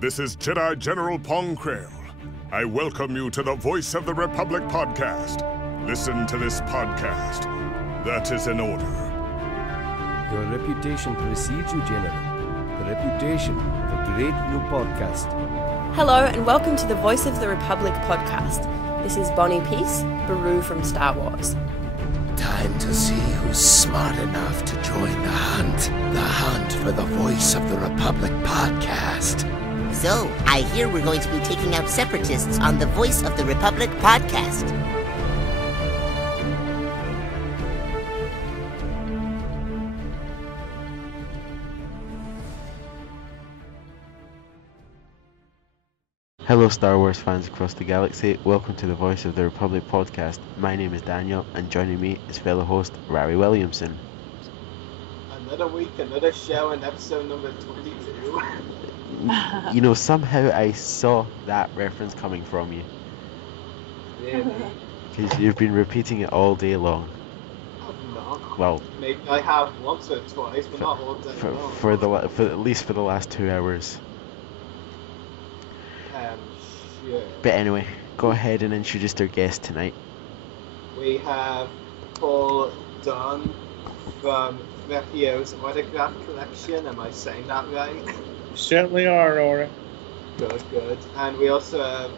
This is Jedi General Pong Krail. I welcome you to the Voice of the Republic podcast. Listen to this podcast. That is an order. Your reputation precedes you, General. The reputation of a great new podcast. Hello and welcome to the Voice of the Republic podcast. This is Bonnie Peace, Beru from Star Wars. Time to see who's smart enough to join the hunt. The hunt for the Voice of the Republic podcast. So, I hear we're going to be taking out separatists on the Voice of the Republic podcast. Hello Star Wars fans across the galaxy, welcome to the Voice of the Republic podcast. My name is Daniel and joining me is fellow host Rari Williamson. Another week, another show, and episode number 22. You know, somehow I saw that reference coming from you. Really? Because you've been repeating it all day long. I'm not. Well, Maybe I have once or twice, but not all day long. for at least for the last 2 hours. Sure. But anyway, go ahead and introduce our guest tonight. We have Paul Dunn from Refio's Autograph Collection. Am I saying that right? Certainly are, Aura. Good. And we also have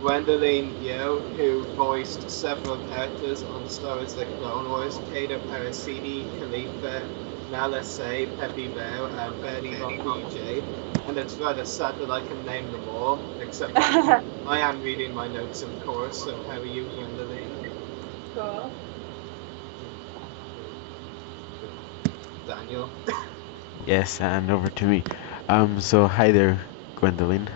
Gwendolyn Yo, who voiced several characters on Star Wars The Clone Wars: Kato Parasiti, Khalifa, Nala Say, Peppy Bear, and Bernie J. And it's rather sad that I can name them all, except I am reading my notes, of course, so how are you, Gwendolyn? Cool. Daniel? Yes, and over to me. So hi there, Gwendolyn.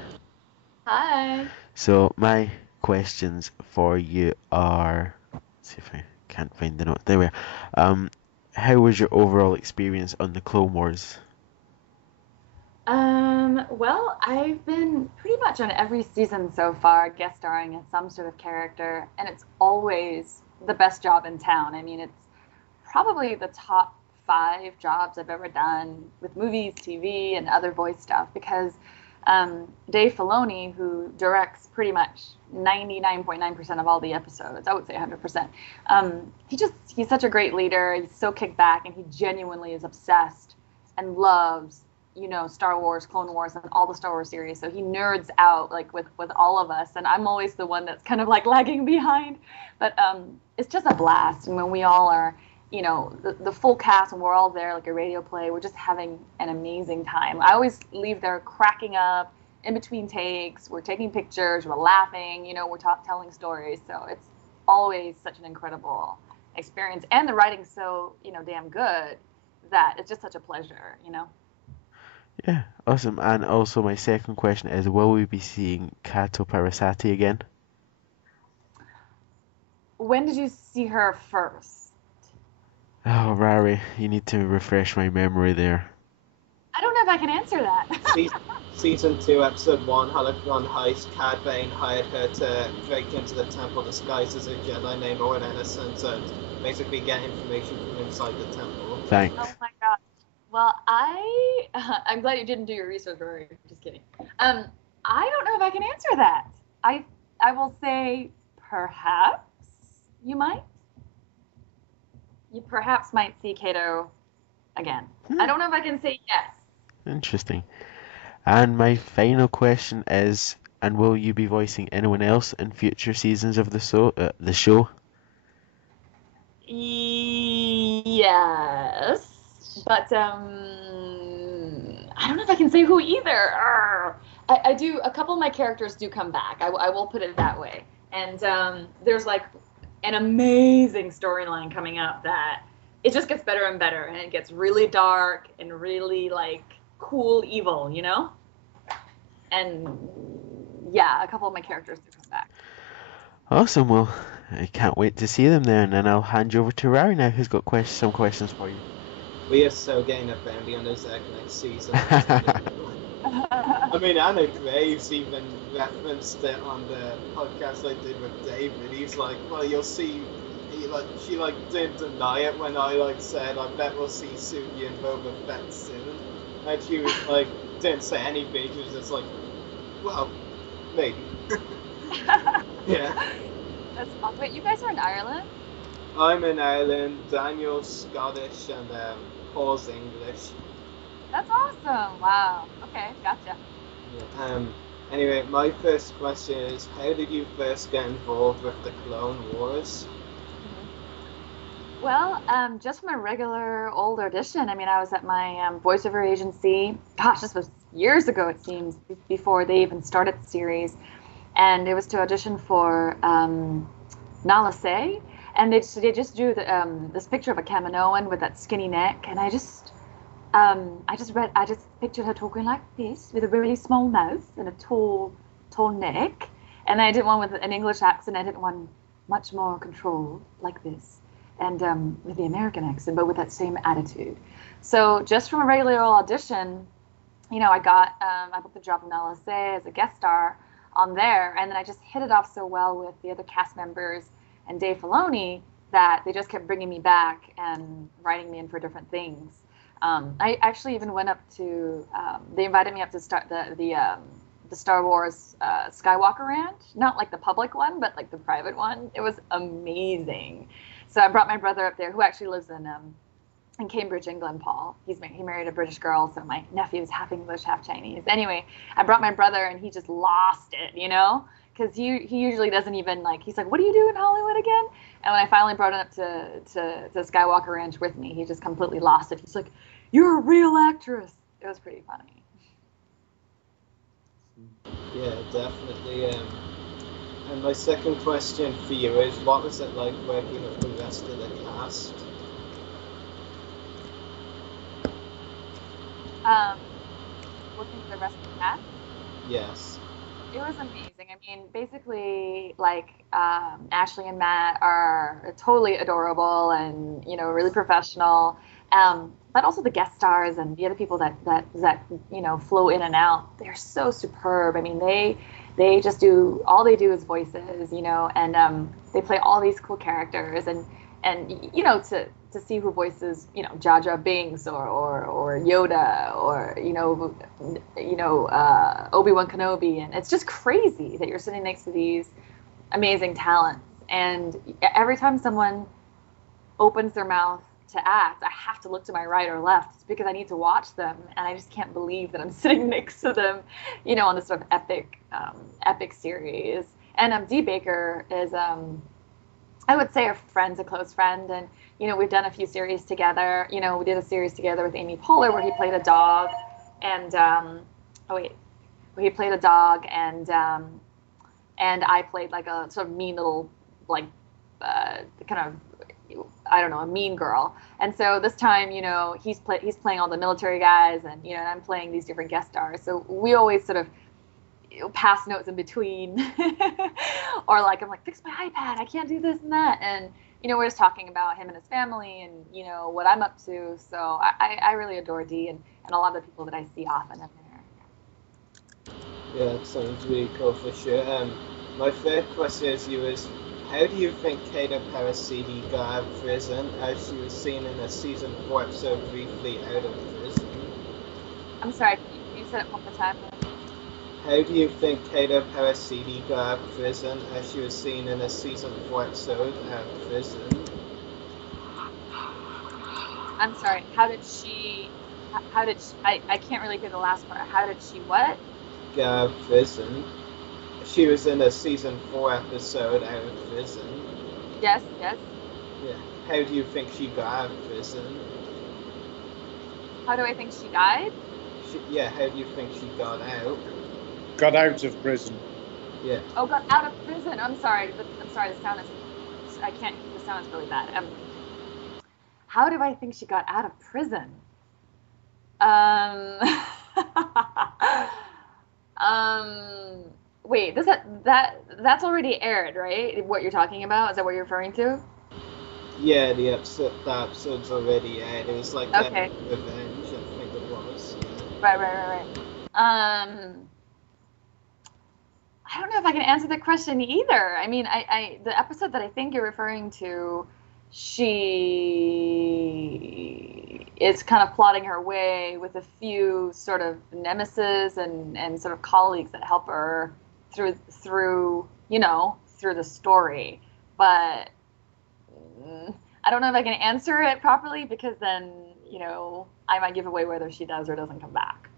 Hi. So my questions for you are, let's see if I can't find the note. There we are. How was your overall experience on the Clone Wars? Well, I've been pretty much on every season so far, guest starring as some sort of character, and it's always the best job in town. I mean, it's probably the top 5 jobs I've ever done with movies, TV, and other voice stuff, because Dave Filoni, who directs pretty much 99.9% of all the episodes, I would say 100%, he's such a great leader. He's so kicked back, and he genuinely is obsessed and loves, Star Wars, Clone Wars, and all the Star Wars series. So he nerds out like with all of us, and I'm always the one that's kind of like lagging behind. But it's just a blast, and when we all are, the full cast, and we're all there like a radio play, we're just having an amazing time. I always leave there cracking up in between takes. We're taking pictures, we're laughing, we're telling stories. So it's always such an incredible experience, and the writing's so damn good that it's just such a pleasure. Yeah, awesome. And also my second question is, will we be seeing Cato Parasati again? When did you see her first? Oh, Rari, you need to refresh my memory there. I don't know if I can answer that. Season 2, Episode 1, Holocron Heist. Cad Bane hired her to break into the temple disguised as a Jedi named Orla Innocence and basically get information from inside the temple. Thanks. Oh my god. Well, I'm glad you didn't do your research, Rory. Just kidding. I don't know if I can answer that. I will say perhaps you might. You perhaps might see Kato again. I don't know if I can say yes. Interesting. And my final question is, and will you be voicing anyone else in future seasons of the show? Yes. But I don't know if I can say who either. I do. A couple of my characters do come back. I will put it that way. And there's like an amazing storyline coming up that it just gets better and better, and it gets really dark and really like cool evil, And yeah, a couple of my characters do come back. Awesome. Well, I can't wait to see them there, and then I'll hand you over to Rari now, who's got some questions for you. We are so getting a bounty on this next season. I mean, Anna Graves even referenced it on the podcast I did with David. He's like, well, you'll see, she didn't deny it when I said, I bet we'll see Suki and Boba Fett soon. And she was like, didn't say anything, she was just like, Well, maybe. Yeah. That's awesome. Wait, you guys are in Ireland? I'm in Ireland, Daniel's Scottish, and Paul's English. That's awesome. Wow. Okay, gotcha. Yeah. Anyway, my first question is, how did you first get involved with the Clone Wars? Well, just from a regular old audition. I mean, I was at my voiceover agency. Gosh, this was years ago, it seems, before they even started the series. And it was to audition for Nala Se. And they just drew this picture of a Kaminoan with that skinny neck. And I just pictured her talking like this, with a really small mouth and a tall neck. And I did one with an English accent. I did one much more controlled, like this. And with the American accent, but with that same attitude. So just from a regular audition, you know, I booked the job of Nala Se as a guest star on there, and then I just hit it off so well with the other cast members and Dave Filoni that they just kept bringing me back and writing me in for different things. I actually even went up to, they invited me up to start the Star Wars Skywalker Ranch, not like the public one, but like the private one. It was amazing. So I brought my brother up there, who actually lives in Cambridge, England, Paul. He married a British girl, so my nephew is half English, half Chinese. Anyway, I brought my brother, and he just lost it, you know? Because he usually doesn't even, like, he's like, what do you do in Hollywood again? And when I finally brought him up to Skywalker Ranch with me, he just completely lost it. He's like, you're a real actress. It was pretty funny. Yeah, definitely. And my second question for you is, what was it like working with the rest of the cast? Working with the rest of the cast? Yes. It was amazing. I mean, basically, like, Ashley and Matt are totally adorable and, you know, really professional. But also the guest stars and the other people that you know, flow in and out, they're so superb. I mean, they just do, all they do is voices, you know, and they play all these cool characters, and you know, to see who voices, you know, Jar Jar Binks or Yoda or you know Obi-Wan Kenobi, and it's just crazy that you're sitting next to these amazing talents, and every time someone opens their mouth to act, I have to look to my right or left because I need to watch them, and I just can't believe that I'm sitting next to them, you know, on this sort of epic series. And Dee Baker is, I would say, a close friend, and you know, we've done a few series together. You know, we did a series together with Amy Poehler where he played a dog, and he played a dog, and I played like a sort of mean little, like, kind of, I don't know, a mean girl. And so this time, you know, he's playing all the military guys, and you know, and I'm playing these different guest stars. So we always sort of, you know, pass notes in between, or like I'm like, fix my iPad, I can't do this and that, and you know, we're just talking about him and his family, and you know what I'm up to. So I really adore Dee and a lot of the people that I see often in there. Yeah, it sounds really cool for sure. My third question is, how do you think Kata Parasiti got out of prison, as she was seen in a season 4 episode briefly out of prison? I'm sorry, can you say it one more time? How do you think Kata Parasiti got out of prison, as she was seen in a season 4 episode out of prison? I'm sorry, I can't really hear the last part. How did she what? Get out of prison. She was in a season 4 episode out of prison. Yes. Yeah. How do you think she got out of prison? How do I think she died? How do you think she got out? Got out of prison. Yeah. Oh, got out of prison. I'm sorry. The sound is, I can't, the sound is really bad. How do I think she got out of prison? Wait, that's already aired, right? What you're talking about? Is that what you're referring to? Yeah, that episode's already aired. It was like okay. Revenge, I think it was. Right. I don't know if I can answer that question either. I mean, the episode that I think you're referring to, she is kind of plotting her way with a few sort of nemesis and sort of colleagues that help her through the story. But I don't know if I can answer it properly, because then, I might give away whether she does or doesn't come back.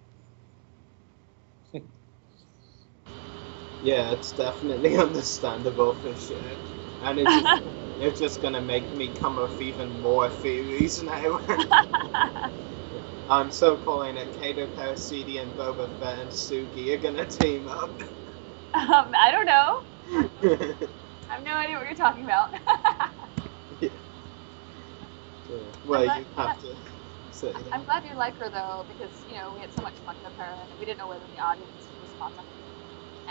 Yeah, it's definitely understandable for sure. And it's just going to make me come up with even more theories now. I'm so calling it Cato Parasiti and Boba Fett and Suki are going to team up. I don't know. I have no idea what you're talking about. Yeah. Well, you have to say that. I'm glad you like her, though, because, we had so much fun with her, and we didn't know whether the audience would respond to her.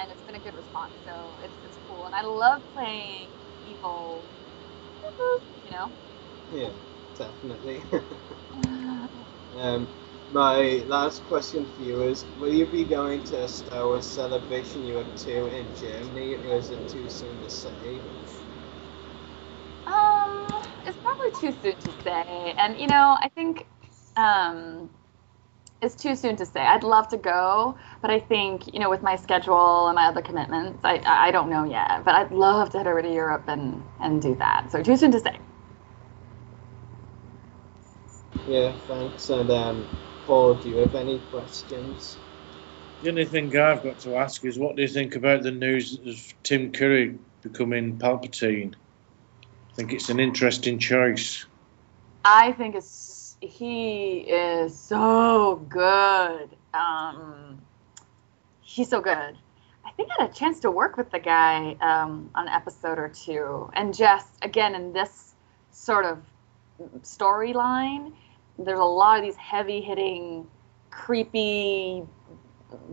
And it's been a good response, so it's cool. And I love playing evil, Yeah, definitely. My last question for you is, will you be going to a Star Wars Celebration Europe 2 in Germany, or is it too soon to say? It's probably too soon to say. And, I think it's too soon to say. I'd love to go, but I think, with my schedule and my other commitments, I don't know yet. But I'd love to head over to Europe and do that. So too soon to say. Yeah, thanks. And Paul, do you have any questions? The only thing I've got to ask is, what do you think about the news of Tim Curry becoming Palpatine? I think it's an interesting choice. I think he is so good. He's so good. I think I had a chance to work with the guy on an episode or two, and just again in this sort of storyline, there's a lot of these heavy-hitting, creepy,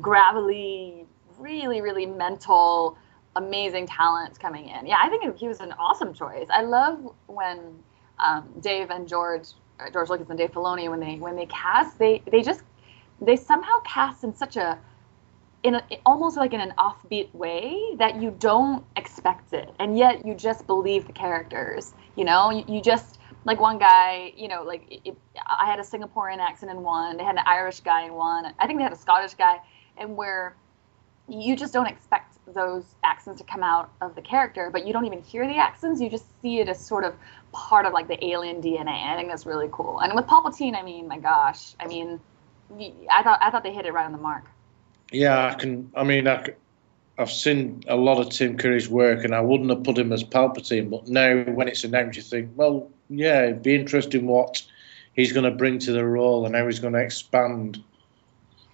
gravelly, really, really mental, amazing talents coming in. Yeah, I think he was an awesome choice. I love when Dave and George Lucas and Dave Filoni, when they cast, they somehow cast in such almost like in an offbeat way that you don't expect it, and yet you just believe the characters. You just, like one guy, I had a Singaporean accent in one, they had an Irish guy in one, I think they had a Scottish guy, and where you just don't expect those accents to come out of the character, but you don't even hear the accents, you just see it as sort of part of like the alien DNA. I think that's really cool. And with Palpatine, my gosh, I thought they hit it right on the mark. Yeah, I've seen a lot of Tim Curry's work, and I wouldn't have put him as Palpatine, but now when it's announced, you think, well, yeah, it'd be interesting what he's going to bring to the role and how he's going to expand.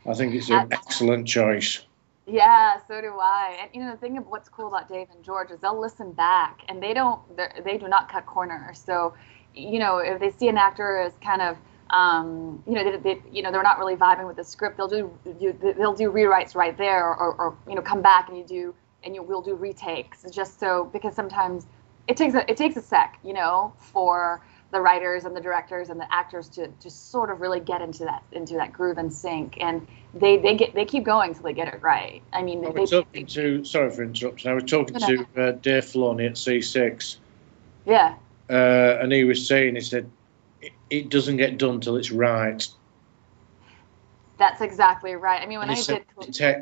I think it's an excellent choice. Yeah, so do I. And the thing of what's cool about Dave and George is they'll listen back, and they do not cut corners. So, if they see an actor as kind of, they're not really vibing with the script, they'll do rewrites right there, or come back and we'll do retakes, just so, because sometimes it takes a sec, for the writers and the directors and the actors to just sort of really get into that groove and sync, and they keep going till they get it right. Sorry for interrupting. I was talking to Dave Filoni at C6. Yeah. And he was saying, he said, it doesn't get done till it's right. That's exactly right. When I did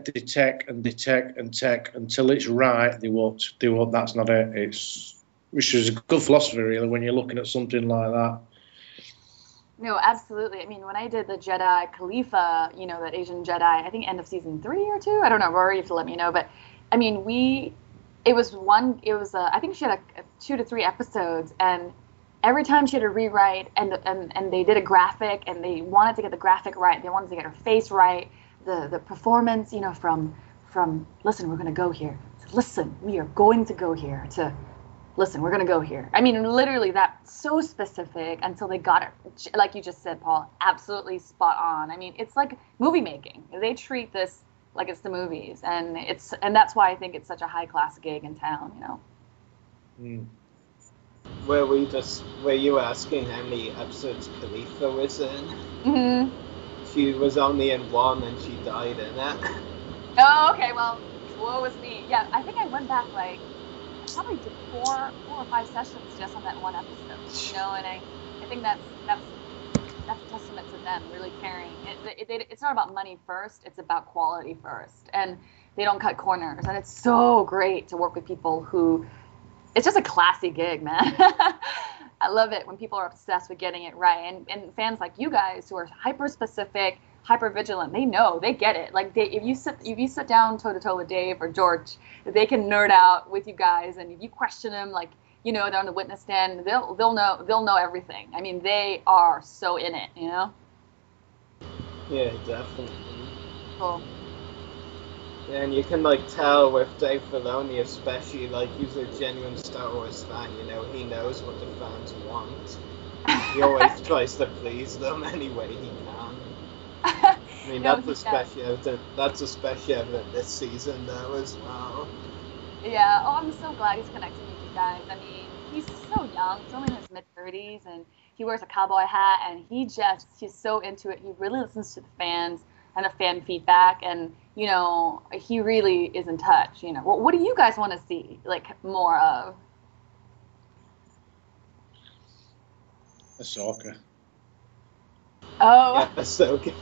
detect until it's right, they won't. That's not it. Which is a good philosophy, really, when you're looking at something like that. No, absolutely. When I did the Jedi Khalifa, that Asian Jedi, I think end of season 3 or 2. I don't know, Rory, you have to let me know. But I think she had 2 to 3 episodes, and every time she had to rewrite, and they did a graphic, and they wanted to get the graphic right, they wanted to get her face right, the performance, from listen, we're going to go here, to listen, we are going to go here, to listen, we're going to go here. Literally that's so specific until they got it, like you just said, Paul, absolutely spot on. It's like movie making. They treat this like it's the movies, and that's why I think it's such a high class gig in town, Mm. Were you asking how many episodes Khalifa was in? Mm-hmm. She was only in 1 and she died in it. Oh, okay, well, woe is me. Yeah, I think I went back I probably did 4 or 5 sessions just on that one episode, and I think that's that's a testament to them really caring. It's not about money first, it's about quality first, and they don't cut corners. And it's so great to work with people who, it's just a classy gig, man. I love it when people are obsessed with getting it right, and fans like you guys who are hyper specific, hyper vigilant, they get it. Like if you sit down toe to toe with Dave or George, they can nerd out with you guys, and if you question them, like, you know, they're on the witness stand, they'll know everything. I mean, they are so in it, you know. Yeah, definitely. Cool. Yeah, and you can like tell with Dave Filoni, especially, like, he's a genuine Star Wars fan. You know, he knows what the fans want. He always tries to please them any way he can. I mean, that's especially evident this season, though, as well. Yeah. Oh, I'm so glad he's connecting with you guys. I mean, he's so young, he's only in his mid-30s, and he wears a cowboy hat, and he's so into it. He really listens to the fans and the fan feedback, and, you know, he really is in touch. You know, what do you guys want to see, like, more of? Ahsoka. Oh. Yeah, Ahsoka.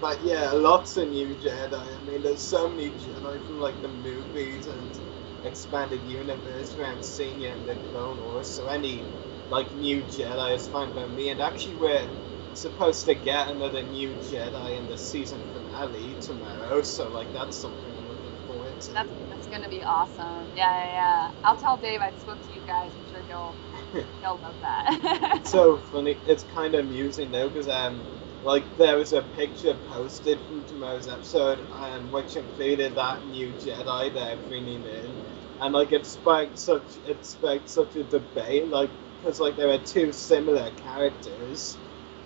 But yeah, lots of new Jedi. I mean, there's so many Jedi from like the movies and expanded universe we haven't seen yet in the Clone Wars. So any like new Jedi is fine by me. And actually, we're supposed to get another new Jedi in the season finale tomorrow. So like that's something I'm looking forward to. That's gonna be awesome. Yeah. I'll tell Dave I spoke to you guys. I'm sure he'll love that. It's so funny. It's kind of amusing though, because like there was a picture posted from tomorrow's episode, which included that new Jedi they're bringing in, and like it sparked such a debate, like, because like there are two similar characters,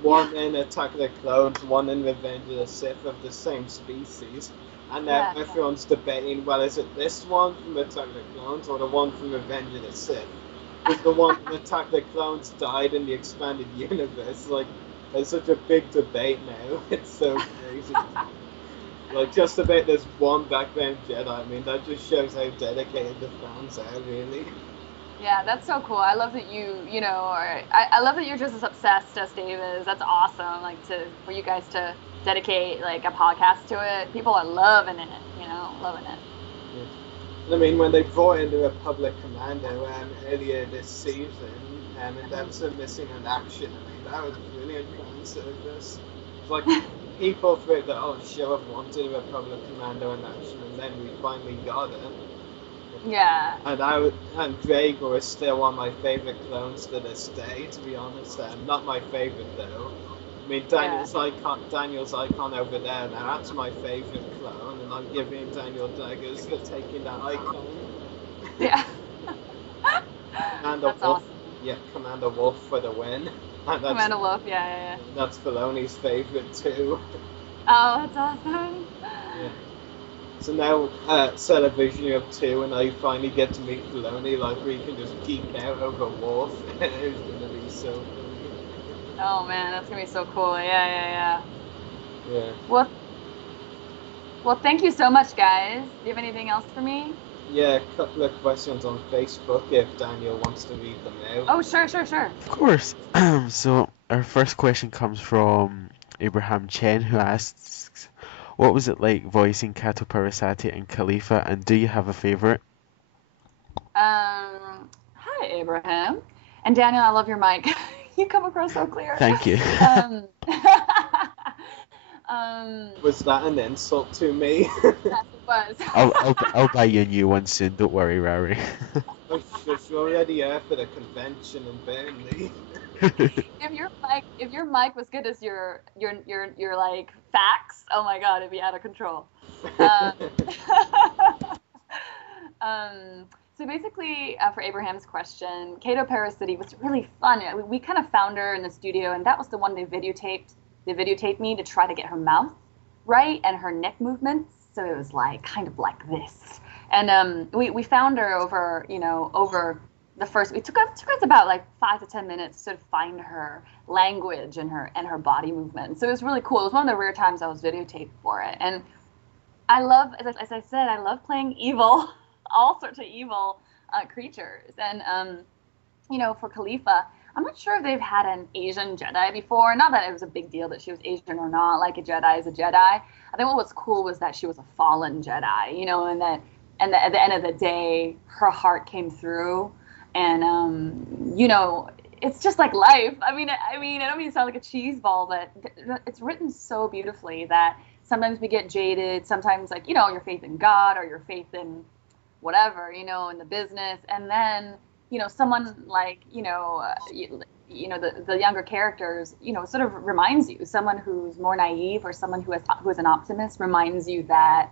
one in Attack of the Clones, one in Revenge of the Sith, of the same species, and everyone's debating, well, is it this one from Attack of the Clones or the one from Revenge of the Sith? Because the one from Attack of the Clones died in the expanded universe. Like, there's such a big debate now. It's so crazy. Like, just about this one background Jedi. I mean, that just shows how dedicated the fans are, really. Yeah, that's so cool. I love that I love that you're just as obsessed as Dave is. That's awesome. Like, for you guys to dedicate like a podcast to it. People are loving it. Loving it. Yeah. I mean, when they brought in the Republic Commando earlier this season, and that was missing in action. I mean, that was brilliant fan service. It's like people throughout the whole show have wanted a Republic Commando in action, and then we finally got it. Yeah. And Drago is still one of my favorite clones to this day, to be honest. Not my favorite though. I mean, Daniel's icon over there now, that's my favorite clone, and I'm giving Daniel daggers for taking that icon. Yeah. Commander Wolf. Awesome. Yeah, Commander Wolf for the win. Commander Wolf, yeah. That's Filoni's favorite too. Oh, that's awesome. Yeah. So now, Celebration of 2, and I finally get to meet Filoni, like, we can just geek out over Wolf. It's gonna be so cool. Oh man, that's gonna be so cool. Yeah. Yeah. Well, thank you so much, guys. Do you have anything else for me? Yeah, a couple of questions on Facebook if Daniel wants to read them out. Oh, sure. Of course. So our first question comes from Abraham Chen, who asks, what was it like voicing Cato Parasati and Khalifa, and do you have a favorite? Hi, Abraham. And Daniel, I love your mic. You come across so clear. Thank you. Was that an insult to me? Yes, it was. I'll buy you a new one soon. Don't worry, Rari. Oh, you're already here for the convention in Burnley. If your mic was good as your like facts, oh my god, it'd be out of control. So basically, for Abraham's question, Cato Parasiti was really fun. We kind of found her in the studio, and that was the one they videotaped. They videotaped me to try to get her mouth right and her neck movements. So it was like kind of like this. And we found her over the first. It took us about like 5 to 10 minutes to find her language and her body movement. So it was really cool. It was one of the rare times I was videotaped for it. And I love, as I said, I love playing evil. All sorts of evil creatures. And, for Khalifa, I'm not sure if they've had an Asian Jedi before. Not that it was a big deal that she was Asian or not. Like, a Jedi is a Jedi. I think what was cool was that she was a fallen Jedi, you know, and that at the end of the day, her heart came through. And, you know, it's just like life. I mean, I don't mean to sound like a cheese ball, but it's written so beautifully that sometimes we get jaded. Sometimes, like, you know, your faith in God or your faith in whatever, you know, in the business. And then, you know, someone like, you know, the younger characters, you know, sort of reminds you, someone who's more naive or someone who is an optimist reminds you that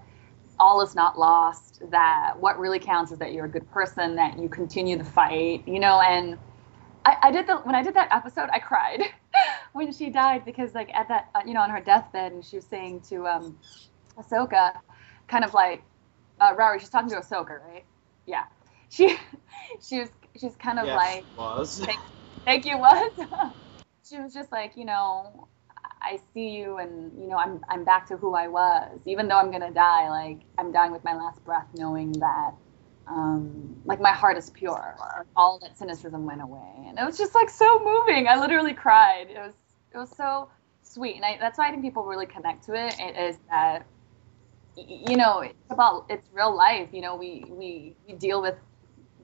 all is not lost, that what really counts is that you're a good person, that you continue to fight, you know. And when I did that episode, I cried when she died, because like at that, you know, on her deathbed, and she was saying to Ahsoka, kind of like, Rory, she's talking to Ahsoka, right? Yeah. She's kind of like, was. Thank you, was. She was just like, you know, I see you, and you know, I'm back to who I was. Even though I'm gonna die, like I'm dying with my last breath, knowing that, like my heart is pure. All that cynicism went away, and it was just like so moving. I literally cried. It was so sweet, and that's why I think people really connect to it. It is that, you know, it's real life. You know, we deal with,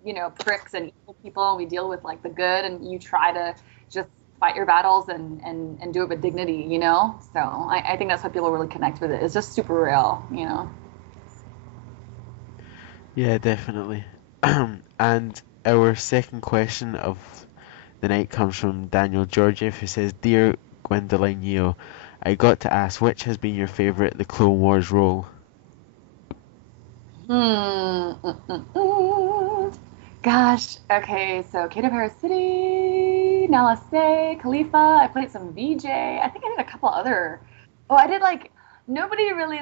you know, pricks and evil people. We deal with like the good, and you try to just fight your battles and do it with dignity, you know? So I think that's why people really connect with it. It's just super real, you know? Yeah, definitely. And our second question of the night comes from Daniel Georgiev, who says, Dear Gwendoline Yeo, I got to ask, which has been your favourite The Clone Wars role? Gosh, okay, so Kato Parasiti, Nala Se, Khalifa, I played some VJ, I think I did a couple other, nobody really,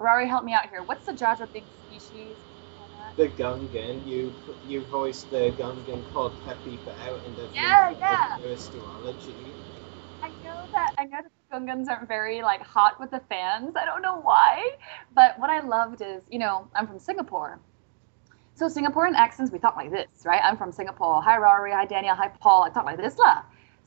Rory, help me out here, what's the Jar Jar Big species? The Gungan, you voiced the Gungan called Peppy Bow in the first duology. I know that the Gungans aren't very like hot with the fans, I don't know why, but what I loved is, you know, I'm from Singapore. So Singaporean accents, we talk like this, right? I'm from Singapore. Hi, Rory. Hi, Daniel. Hi, Paul. I talk like this lah.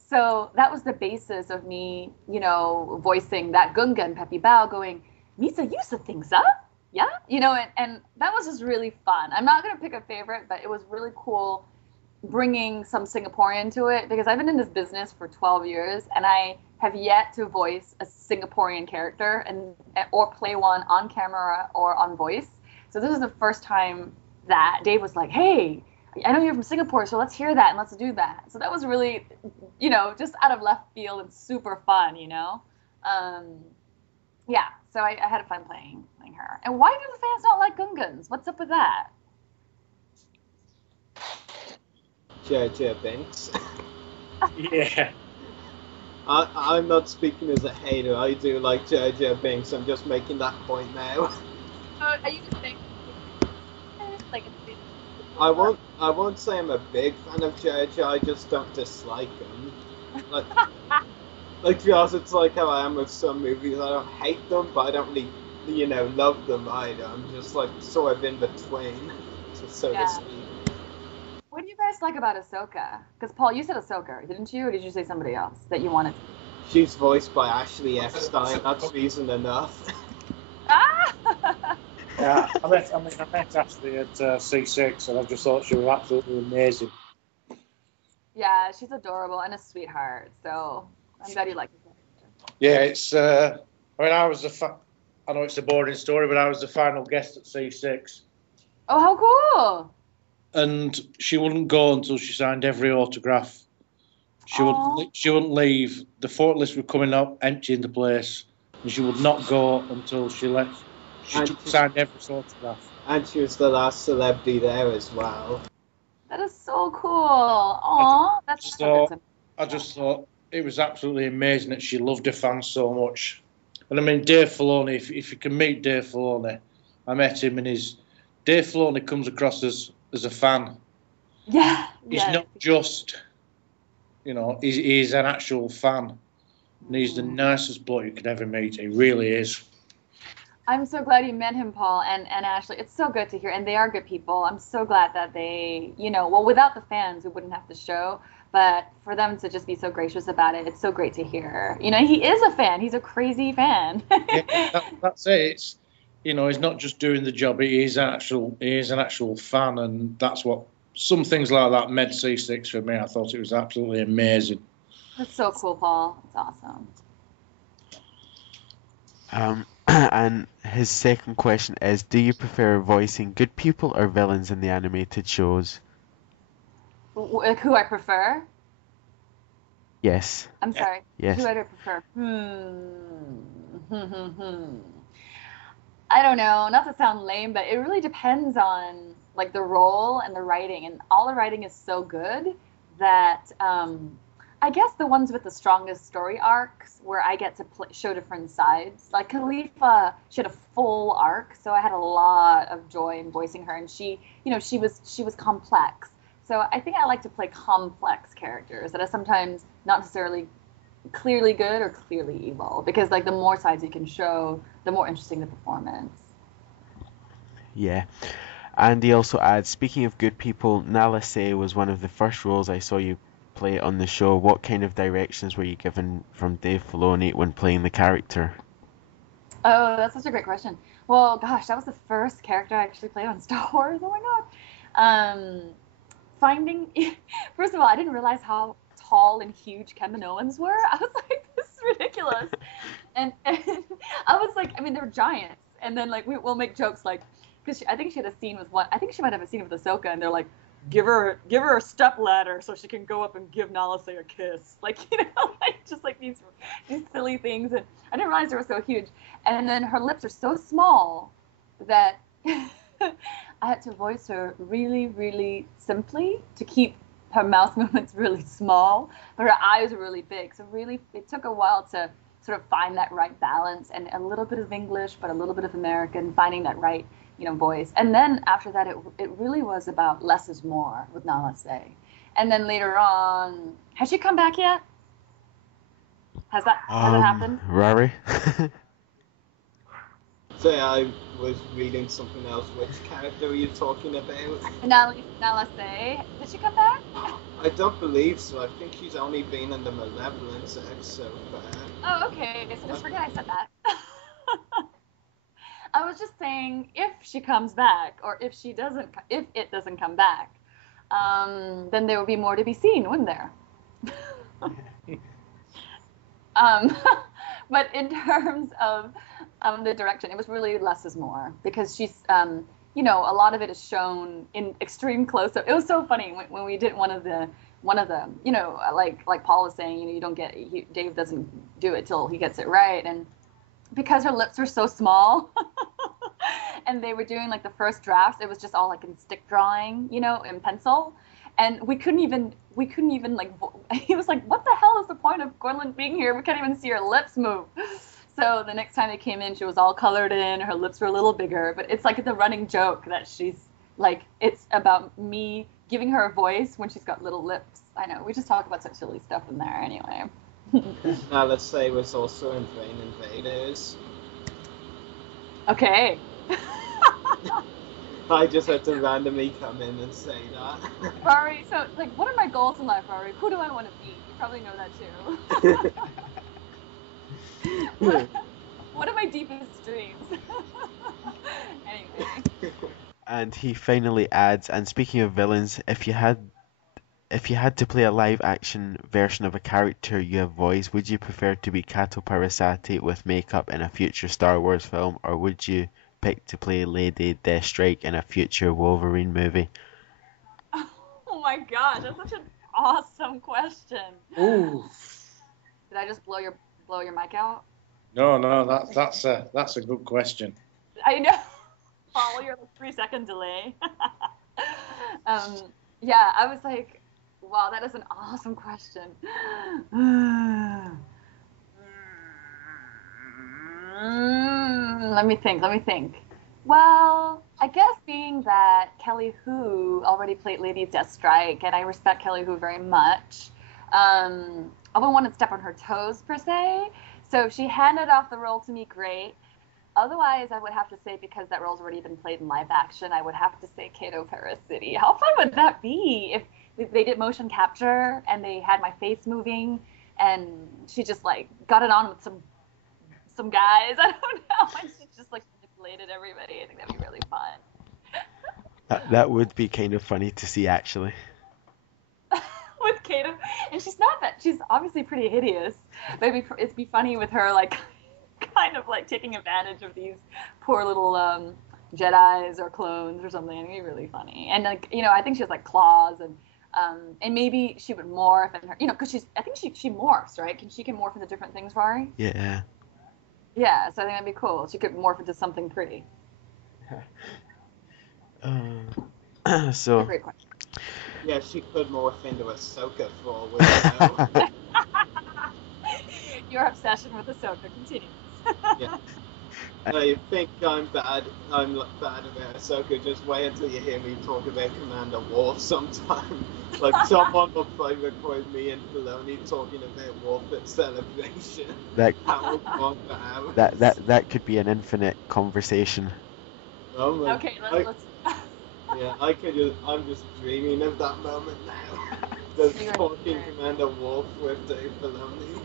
So that was the basis of me, you know, voicing that Gungan, Peppy Bao, going, Misa Yusa things up. Yeah? You know, and that was just really fun. I'm not going to pick a favorite, but it was really cool bringing some Singaporean to it, because I've been in this business for 12 years, and I have yet to voice a Singaporean character or play one on camera or on voice. So this is the first time that Dave was like, hey, I know you're from Singapore, so let's hear that and let's do that. So that was really, you know, just out of left field and super fun, you know? Yeah, so I had fun playing her. And why do the fans not like Gungans? What's up with that? Jar Jar Binks. Yeah. I'm not speaking as a hater. I do like Jar Jar Binks. I'm just making that point now. Are you just saying? Like, I won't say I'm a big fan of Jar Jar. I just don't dislike him. Like Josh, it's like how I am with some movies. I don't hate them, but I don't really, you know, love them either. I'm just like sort of in between, so to speak. What do you guys like about Ahsoka? Because Paul, you said Ahsoka, didn't you? Or did you say somebody else that you wanted? She's voiced by Ashley Eckstein. That's reason enough. Yeah, I met Ashley at C6, and I just thought she was absolutely amazing. Yeah, she's adorable and a sweetheart. So I'm glad you like her. Yeah, it's. I mean, I was I know it's a boring story, but I was the final guest at C6. Oh, how cool! And she wouldn't go until she signed every autograph. She wouldn't leave. The photo list was coming up, emptying the place, and she would not go until she left. She signed every autograph. And she was the last celebrity there as well. That is so cool. Aww, that's so good. I just thought it was absolutely amazing that she loved her fans so much. And I mean, Dave Filoni, if you can meet Dave Filoni, I met him, and Dave Filoni comes across as a fan. Yeah. He's not just, you know, he's an actual fan. And he's the nicest bloke you could ever meet. He really is. I'm so glad you met him, Paul and Ashley. It's so good to hear, and they are good people. I'm so glad that they, well, without the fans, we wouldn't have the show, but for them to just be so gracious about it, it's so great to hear. He is a fan. He's a crazy fan. Yeah, that's it. It's, he's not just doing the job. He is an actual fan, and that's what some things like that made C6 for me. I thought it was absolutely amazing. That's so cool, Paul. It's awesome. And his second question is, do you prefer voicing good people or villains in the animated shows? Who I prefer? Yes. I'm sorry. Yes. Who I prefer? I don't know. Not to sound lame, but it really depends on like the role and the writing. And all the writing is so good that I guess the ones with the strongest story arcs where I get to show different sides. Like Khalifa, she had a full arc, so I had a lot of joy in voicing her, and she was complex. So I think I like to play complex characters that are sometimes not necessarily clearly good or clearly evil, because like the more sides you can show, the more interesting the performance. Yeah. And he also adds, speaking of good people, Nala Se was one of the first roles I saw you play on the show. What kind of directions were you given from Dave Filoni when playing the character? Oh, that's such a great question. Well, gosh, that was the first character I actually played on Star Wars. Oh my god. First of all, I didn't realize how tall and huge Kaminoans were. I was like, this is ridiculous. and I was like, they're giants. And then like we'll make jokes like, because I think she had a scene with I think she might have a scene with Ahsoka, and they're like, give her a step ladder so she can go up and give Nala Se a kiss. Like, just like these silly things. And I didn't realize they were so huge. And then her lips are so small that I had to voice her really, really simply to keep her mouth movements really small, but her eyes were really big. So really, it took a while to sort of find that right balance, and a little bit of English, but a little bit of American, finding that right voice. And then after that, it really was about less is more with Nala Se. And then later on, has she come back yet? Has that happened? Rory? So I was reading something else. Which character are you talking about? Nala Se. Did she come back? I don't believe so. I think she's only been in the Malevolence X so far. Oh, okay. So just forget I said that. I was just saying, if she comes back, or if it doesn't come back, then there will be more to be seen, wouldn't there? But in terms of the direction, it was really less is more, because she's, a lot of it is shown in extreme close-up. It was so funny when we did one of the, like Paul was saying, you don't get, Dave doesn't do it till he gets it right, and because her lips were so small and they were doing like the first drafts, it was just all like in stick drawing, in pencil. And we couldn't even like, he was like, what the hell is the point of Gwendolyn being here? We can't even see her lips move. So the next time they came in, she was all colored in, her lips were a little bigger, but it's like the running joke that she's like, it's about me giving her a voice when she's got little lips. I know, we just talk about such silly stuff in there anyway. Now, let's say it was also in Brain Invaders. Okay. I just had to randomly come in and say that. Rory, so, like, what are my goals in life, Rory? Who do I want to be? You probably know that, too. What are my deepest dreams? Anyway. And he finally adds, and speaking of villains, if you had to play a live-action version of a character you have voiced, would you prefer to be Cato Parasati with makeup in a future Star Wars film, or would you pick to play Lady Deathstrike in a future Wolverine movie? Oh my god, that's such an awesome question. Ooh. Did I just blow your mic out? No, that's a good question. I know. Paul, you're like 3-second delay. Yeah, I was like, wow, that is an awesome question. Let me think. Well, I guess being that Kelly Hu already played Lady Deathstrike, and I respect Kelly Hu very much, I wouldn't want to step on her toes, per se. So if she handed off the role to me, great. Otherwise, I would have to say, because that role's already been played in live action, I would have to say Kato Parasiti. How fun would that be if they did motion capture and they had my face moving and she just like got it on with some guys? I don't know. And she just like manipulated everybody. I think that'd be really fun. That would be kind of funny to see, actually. With Kato, and she's not that. She's obviously pretty hideous. Maybe it'd be funny with her like kind of like taking advantage of these poor little Jedis or clones or something. It'd be really funny. And like, you know, I think she has like claws and maybe she would morph and her, you know, because I think she morphs, right? She can morph into different things, Vari? Yeah. Yeah, so I think that'd be cool. She could morph into something pretty. So. Great question. Yeah, she could morph into Ahsoka for all we know. Your obsession with Ahsoka continues. Yeah. No, you think I'm bad about Ahsoka, just wait until you hear me talk about Commander Worf sometime. Like, someone will play record me and Filoni talking about Worf at Celebration. That would go for hours. That could be an infinite conversation. Oh my, okay, let's yeah, I'm just dreaming of that moment now. Just talking Commander Worf with Dave Filoni.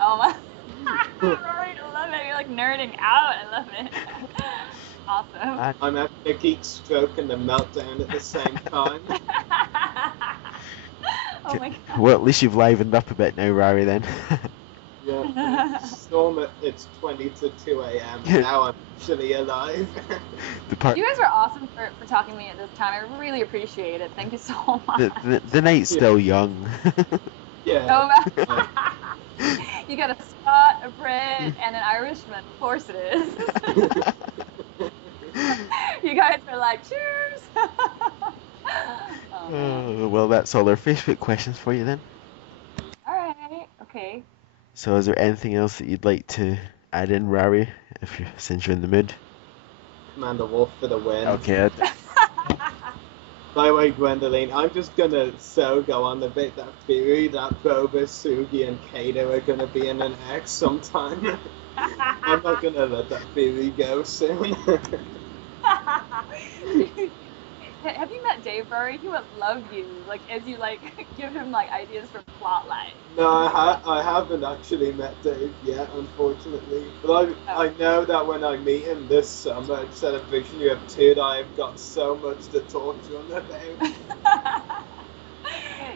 Oh my. Rory, I love it. You're like nerding out. I love it. Awesome. I'm having a geek stroke and a meltdown at the same time. Oh my god. Well, at least you've livened up a bit now, Rory, then. Yeah. Storm it's 20 to 2 a.m. Now I'm actually alive. You guys were awesome for talking to me at this time. I really appreciate it. Thank you so much. The night's still young. Yeah. Oh, you got a Scot, a Brit, and an Irishman. Of course it is. You guys are like, cheers! Well, that's all our Facebook questions for you then. Alright, okay. So is there anything else that you'd like to add in, Rory, since you're in the mood? Commander Wolf for the win. Okay. By the way, Gwendoline, I'm just gonna go on the bit that theory that Boba, Sugi, and Kato are gonna be in an X sometime. I'm not gonna let that theory go soon. Have you met Dave Burry? He would love you. Like, as you like give him like ideas for plotline. No, I haven't actually met Dave yet, unfortunately. But I know that when I meet him this summer at Celebration You Have 2, that I've got so much to talk to him about.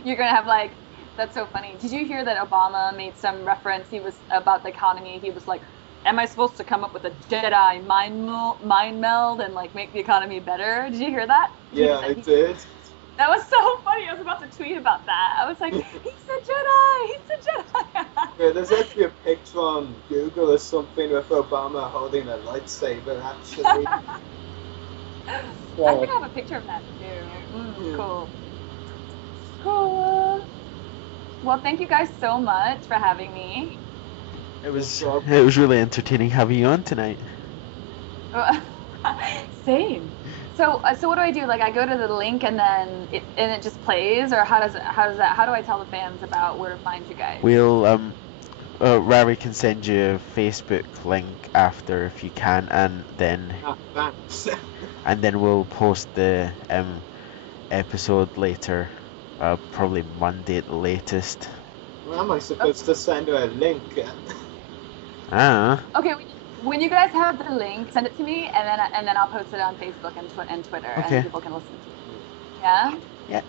You're gonna have like, that's so funny. Did you hear that Obama made some reference? He was about the economy. He was like, am I supposed to come up with a Jedi mind meld and like make the economy better? Did you hear that? Yeah, I did. That was so funny. I was about to tweet about that. I was like, he's a Jedi! He's a Jedi! Yeah, there's actually a picture on Google or something with Obama holding a lightsaber, actually. I think I have a picture of that too. Cool. Cool. Well, thank you guys so much for having me. It was really entertaining having you on tonight. Same. So what do I do? Like, I go to the link and then it just plays, or how do I tell the fans about where to find you guys? We'll Rory can send you a Facebook link after if you can, and then we'll post the episode later, probably Monday at the latest. Well, am I supposed to send her a link? Okay, when you guys have the link, send it to me, and then I'll post it on Facebook and Twitter, and people can listen to it. Yeah? Yeah.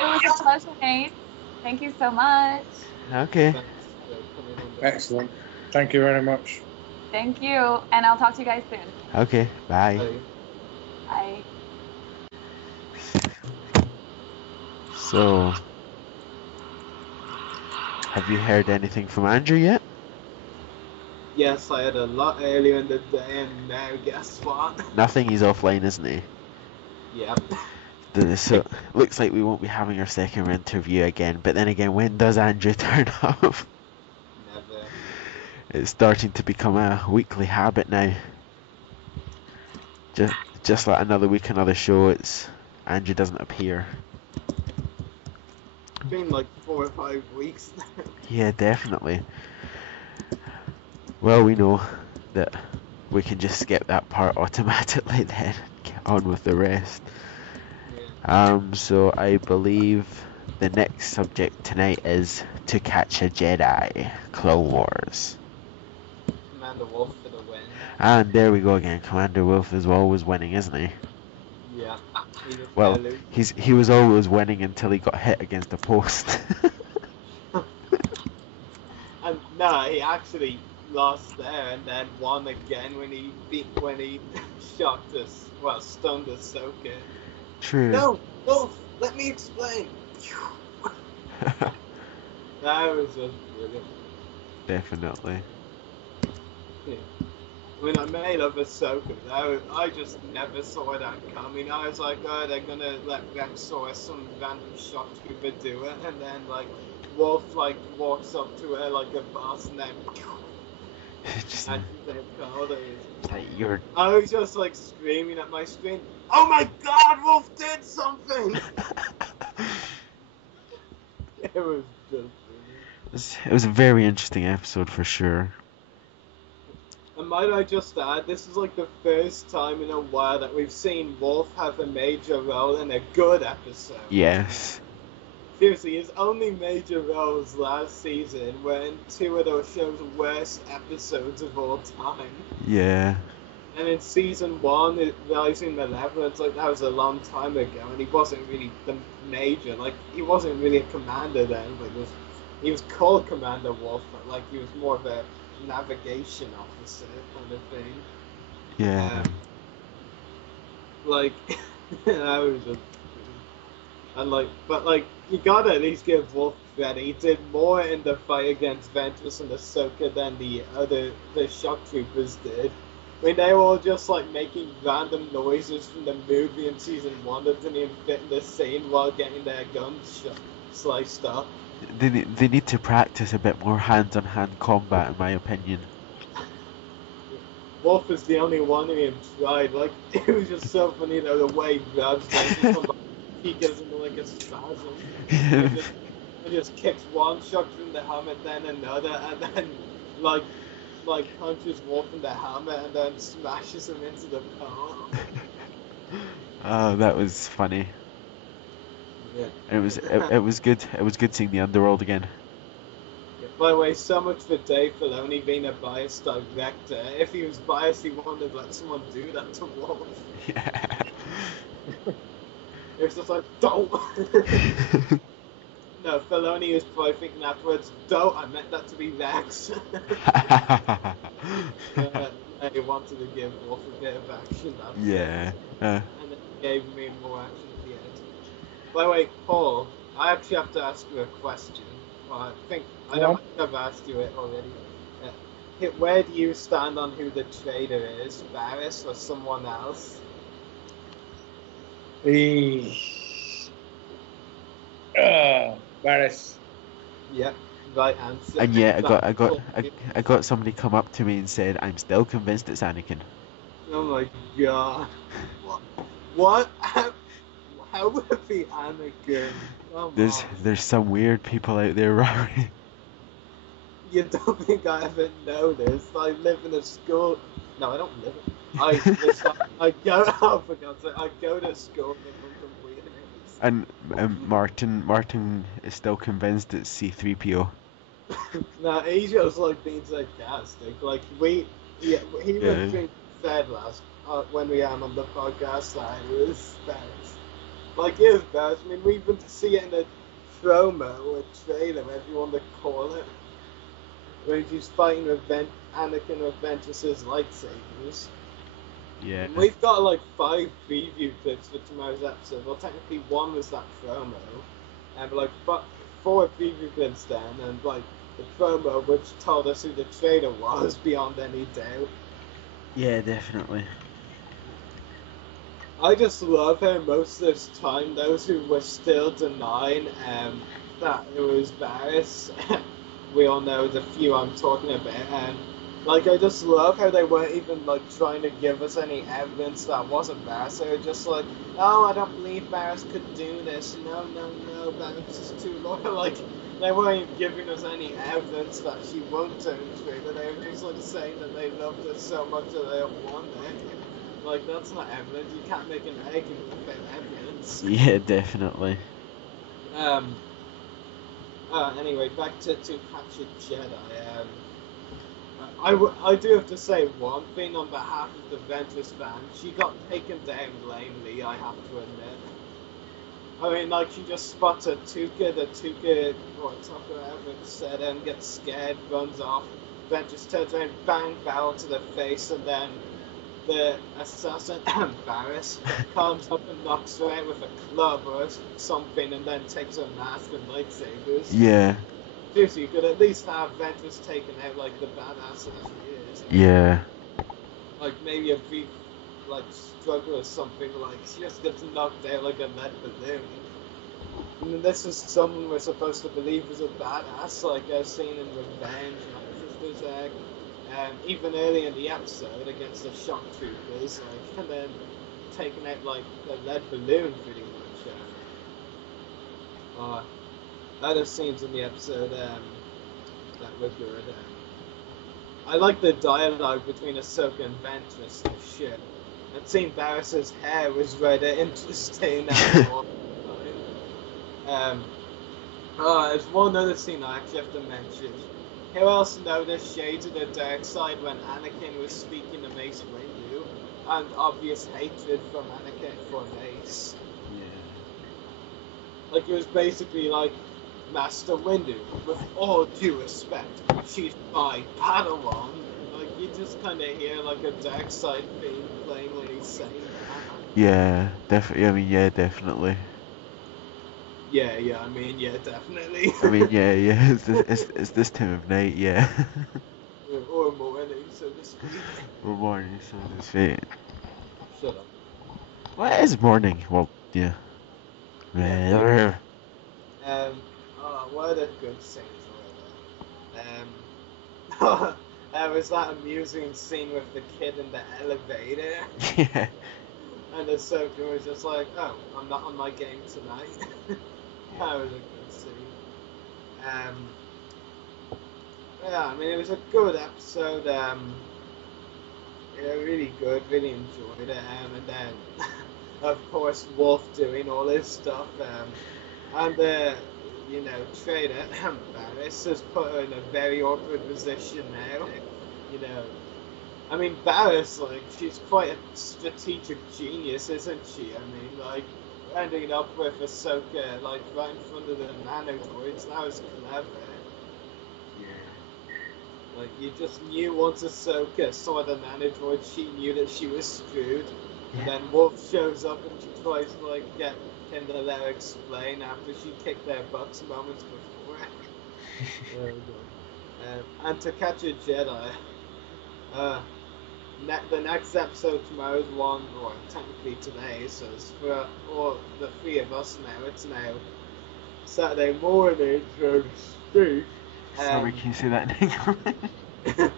It was a pleasure, Nate. Thank you so much. Okay. Excellent. Thank you very much. Thank you, and I'll talk to you guys soon. Okay, bye. Bye. So, have you heard anything from Andrew yet? Yes, I had a lot earlier in the day, and now guess what? Nothing, he's offline, isn't he? Yep. So, looks like we won't be having our second interview again, but then again, when does Andrew turn up? Never. It's starting to become a weekly habit now. Just like another week, another show, Andrew doesn't appear. It's been like 4 or 5 weeks now. Yeah, definitely. Well, we know that we can just skip that part automatically then and get on with the rest. So I believe the next subject tonight is To Catch a Jedi, Clone Wars. Commander Wolf for the win. And there we go again. Commander Wolf is always winning, isn't he? Yeah. Well, he was always winning until he got hit against the post. And no, he actually lost there and then won again when he shocked us. Well, stunned Ahsoka. True. No, Wolf, let me explain. That was just brilliant. Definitely. Yeah. When I made up Ahsoka, I just never saw that coming. I was like, oh, they're gonna let Rex or some random shock trooper do it, and then like Wolf like walks up to her like a boss, and then Just and they called it. like you're. I was just like screaming at my screen. Oh my God, Wolf did something! It was just. It was a very interesting episode for sure. And might I just add, this is like the first time in a while that we've seen Wolf have a major role in a good episode. Yes. Seriously, his only major roles last season were in two of those show's worst episodes of all time. Yeah. And in season 1, Rising Malevolence, like that was a long time ago, and he wasn't really the major, like he wasn't really a commander then, but he was called Commander Wolf, but like he was more of a navigation officer kind of thing. Yeah. Like, that was just, and like, but like, you gotta at least give Wolf credit. He did more in the fight against Ventress and Ahsoka than the shock troopers did. I mean, they were all just like making random noises from the movie in season 1 that didn't even fit in the scene while getting their guns sliced up. They need to practice a bit more hand-on-hand combat, in my opinion. Wolf is the only one who even tried. Like, it was just so funny though, the way he grabs them, he gives him like a spasm. He just kicks one, shocks him in the helmet, then another, and then like punches Wolf in the helmet, and then smashes him into the palm. Oh, that was funny. Yeah. It was good. It was good seeing the underworld again. By the way, so much for Dave Filoni being a biased director. If he was biased, he wouldn't have let someone do that to Wolf. Yeah. It was just like, don't. No, Filoni was probably thinking afterwards, don't, I meant that to be Rex. He wanted to give Wolf a bit of action. Yeah. And then he gave me more action at the end. By the way, Paul, I actually have to ask you a question. I don't think I've asked you it already. Where do you stand on who the traitor is, Varys or someone else? Varys. Yep, right answer. And yeah, I got somebody come up to me and said, "I'm still convinced it's Anakin." Oh my God! What? How would it be Anakin? There's some weird people out there, Rory. You don't think I ever know this? I live in a school. No, I don't live. I go. Oh, for God's sake! I go to school with weird. And Martin is still convinced it's C-3PO. No, he's just like being sarcastic. Like he even said last when we had on the podcast that it was Varys. Like it is Varys. I mean, we even see it in a promo or a trailer, whatever you want to call it, where he's fighting with Anakin with Ventress's lightsabers. Yeah. And we've got like 5 preview clips for tomorrow's episode. Well, technically 1 was that promo, and like 4 preview clips then, and like the promo which told us who the traitor was beyond any doubt. Yeah, definitely. I just love how most of this time those who were still denying that it was Varys, we all know the few I'm talking about, and like I just love how they weren't even like trying to give us any evidence that wasn't Varys. They were just like, oh, I don't believe Varys could do this. No, Varys is too loyal. Like they weren't even giving us any evidence that she won't turn traitor. They were just like saying that they loved her so much that they want it. Like, that's not evidence. You can't make an argument without evidence. Yeah, definitely. Anyway, back to Catch a Jedi. I do have to say one thing on behalf of the Ventress fan. She got taken down lamely, I have to admit. I mean, like, she just spotted Tuca, the Tuca, or whatever said, gets scared, runs off. Ventress turns around, bang, barrel to the face, and then the assassin, Barriss, comes up and knocks her out with a club or something, and then takes her mask and lightsabers. Yeah. Seriously, you could at least have Ventress taken out like the badass that she is. Yeah. Like, maybe a brief, like, struggle or something, like, she just gets knocked out like a lead balloon. And this is someone we're supposed to believe is a badass, like I've seen in Revenge, there's even early in the episode against the shock troopers, like, and then taking out like the lead balloon pretty much. Other scenes in the episode that were good. I like the dialogue between Ahsoka and Ventress and shit. And seeing Barriss's hair was rather interesting. There's one other scene I actually have to mention. Who else noticed shades of the dark side when Anakin was speaking to Mace Windu, and obvious hatred from Anakin for Mace? Yeah. Like, it was basically like, Master Windu, with all due respect, she's my Padawan. Like, you just kind of hear like a dark side theme playing when he's saying that. Yeah, definitely. I mean, yeah, definitely. Yeah, I mean, yeah, definitely. I mean, yeah. It's this time of night, yeah. Or morning, so to speak. Or morning, so to speak. Shut up. Well, it is morning. Well, yeah. What are the good scenes were there? Was that amusing scene with the kid in the elevator? Yeah. And Ahsoka was just like, oh, I'm not on my game tonight. That was a good scene. Yeah, I mean, it was a good episode. Really good, really enjoyed it. And then, of course, Wolf doing all his stuff. And traitor Barriss has put her in a very awkward position now. I mean, Barriss, like, she's quite a strategic genius, isn't she? I mean, like, ending up with Ahsoka, like, right in front of the nanodroids, that was clever. Yeah. Like, you just knew once Ahsoka saw the nanodroid, she knew that she was screwed. Yeah. And then Wolf shows up and she tries to, like, get him to let her explain after she kicked their butts moments before. And to Catch a Jedi, the next episode tomorrow is one, or technically today, so it's for all the three of us now. It's now Saturday morning, so to speak. Sorry, can you say that in English?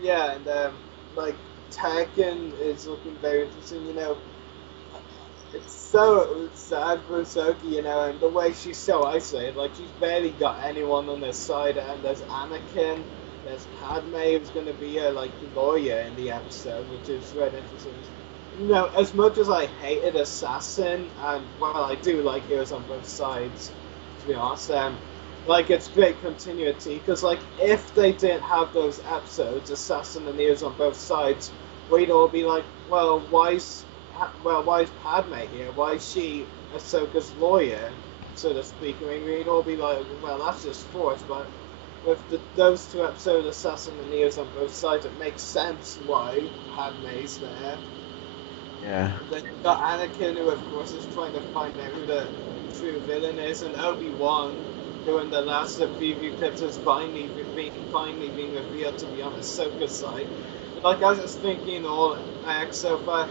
Yeah, and like, Tarkin is looking very interesting, It's so sad for Ahsoka, and the way she's so isolated. Like, she's barely got anyone on her side, and there's Anakin, there's Padme, who's going to be a, like, lawyer in the episode, which is very interesting. As much as I hated Assassin, and, well, I do like heroes on both sides, to be honest, like, it's great continuity, because, like, if they didn't have those episodes, Assassin and heroes on both sides, we'd all be like, well, why is Padme here? Why is she Ahsoka's lawyer, so to speak? I mean, we'd all be like, well, that's just forced, but with those two episodes, Assassin and Neo's on both sides, it makes sense why Padme's there. Yeah. Then you've got Anakin, who of course is trying to find out who the true villain is, and Obi-Wan, who in the last preview clips is finally being revealed to be on Ahsoka's side. Like, I was just thinking all back so far,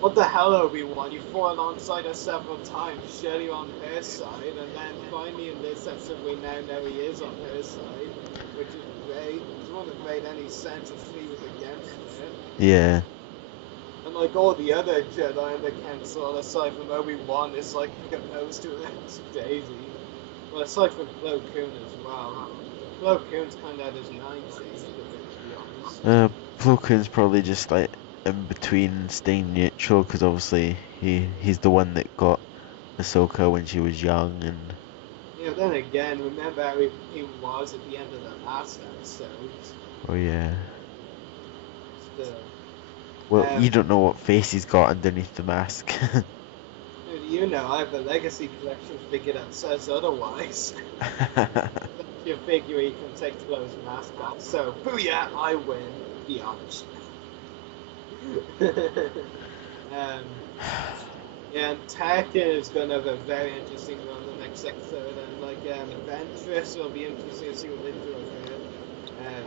what the hell, Obi-Wan? You fought alongside her several times, surely you're on her side, and then finally in this episode we now know he is on her side, which is great. It wouldn't have made any sense if he was against it. Yeah. And like all the other Jedi in the Council, aside from Obi-Wan, is like opposed to it. Daisy. Well, aside from Plo Koon as well. Plo Koon's kind of at his 90s, to be honest. Plo Koon's probably just like in between staying neutral, because obviously he's the one that got Ahsoka when she was young, and Yeah, then again, remember how he was at the end of the last episode. oh yeah. Still. Well, you don't know what face he's got underneath the mask. Dude, you know, I have a Legacy Collection figure that says otherwise. Your figure you can take Flo's mask off, so booyah, I win. Biatch. Yeah, and Tarkin is going to have a very interesting run the next episode, and like Ventress will be interesting to see what they do with her.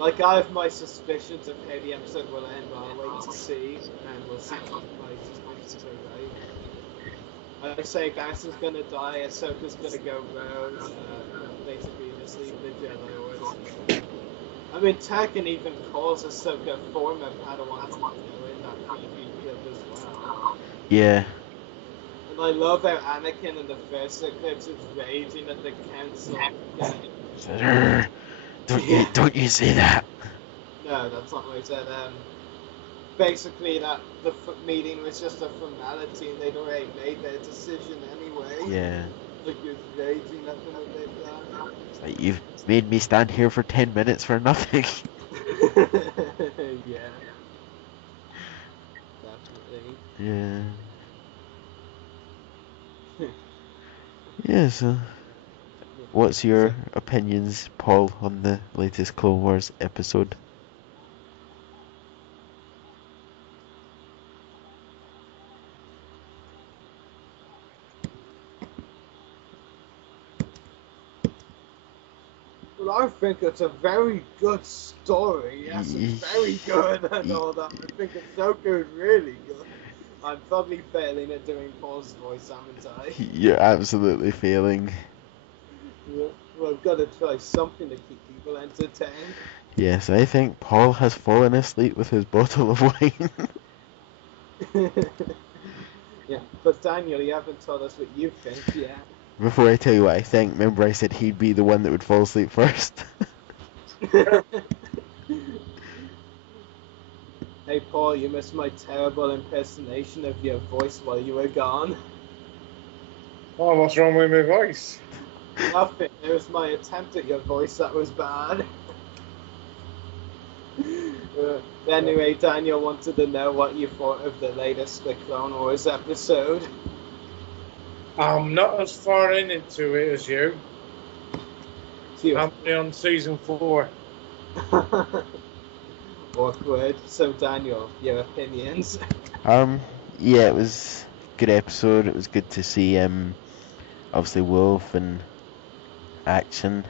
Like, I have my suspicions of how the episode will end, but I'll wait to see, and we'll see if my suspicions are right. I say Garrison's gonna die, Ahsoka's gonna go rogue, basically just leave the Jedi Order. I mean, Tarkin even calls Ahsoka former Padawan in that preview clip as well. Yeah. And I love how Anakin in the first eclipse is raging at the council. Don't you say that. No, that's not what I said. Basically, that the meeting was just a formality, and they'd already made their decision anyway. Yeah. Like, he was raging at them when they done. It's like, you've made me stand here for 10 minutes for nothing. Yeah. Definitely. Yeah. Yeah, so what's your opinions, Paul, on the latest Clone Wars episode? Well, I think it's a very good story. Yes, it's very good and all that. I think Ahsoka is really good. I'm probably failing at doing Paul's voice, haven't I? You're absolutely failing. Well, I've got to try something to keep people entertained. Yes, I think Paul has fallen asleep with his bottle of wine. Yeah, but Daniel, you haven't told us what you think yet. Before I tell you what I think, remember I said he'd be the one that would fall asleep first? Hey Paul, you missed my terrible impersonation of your voice while you were gone. Oh, what's wrong with my voice? Nothing. It was my attempt at your voice that was bad. Anyway, Daniel wanted to know what you thought of the latest The Clone Wars episode. I'm not as far into it as you. I'm only on season 4. Awkward. So Daniel, your opinions? Yeah, it was a good episode. It was good to see obviously Wolf and action.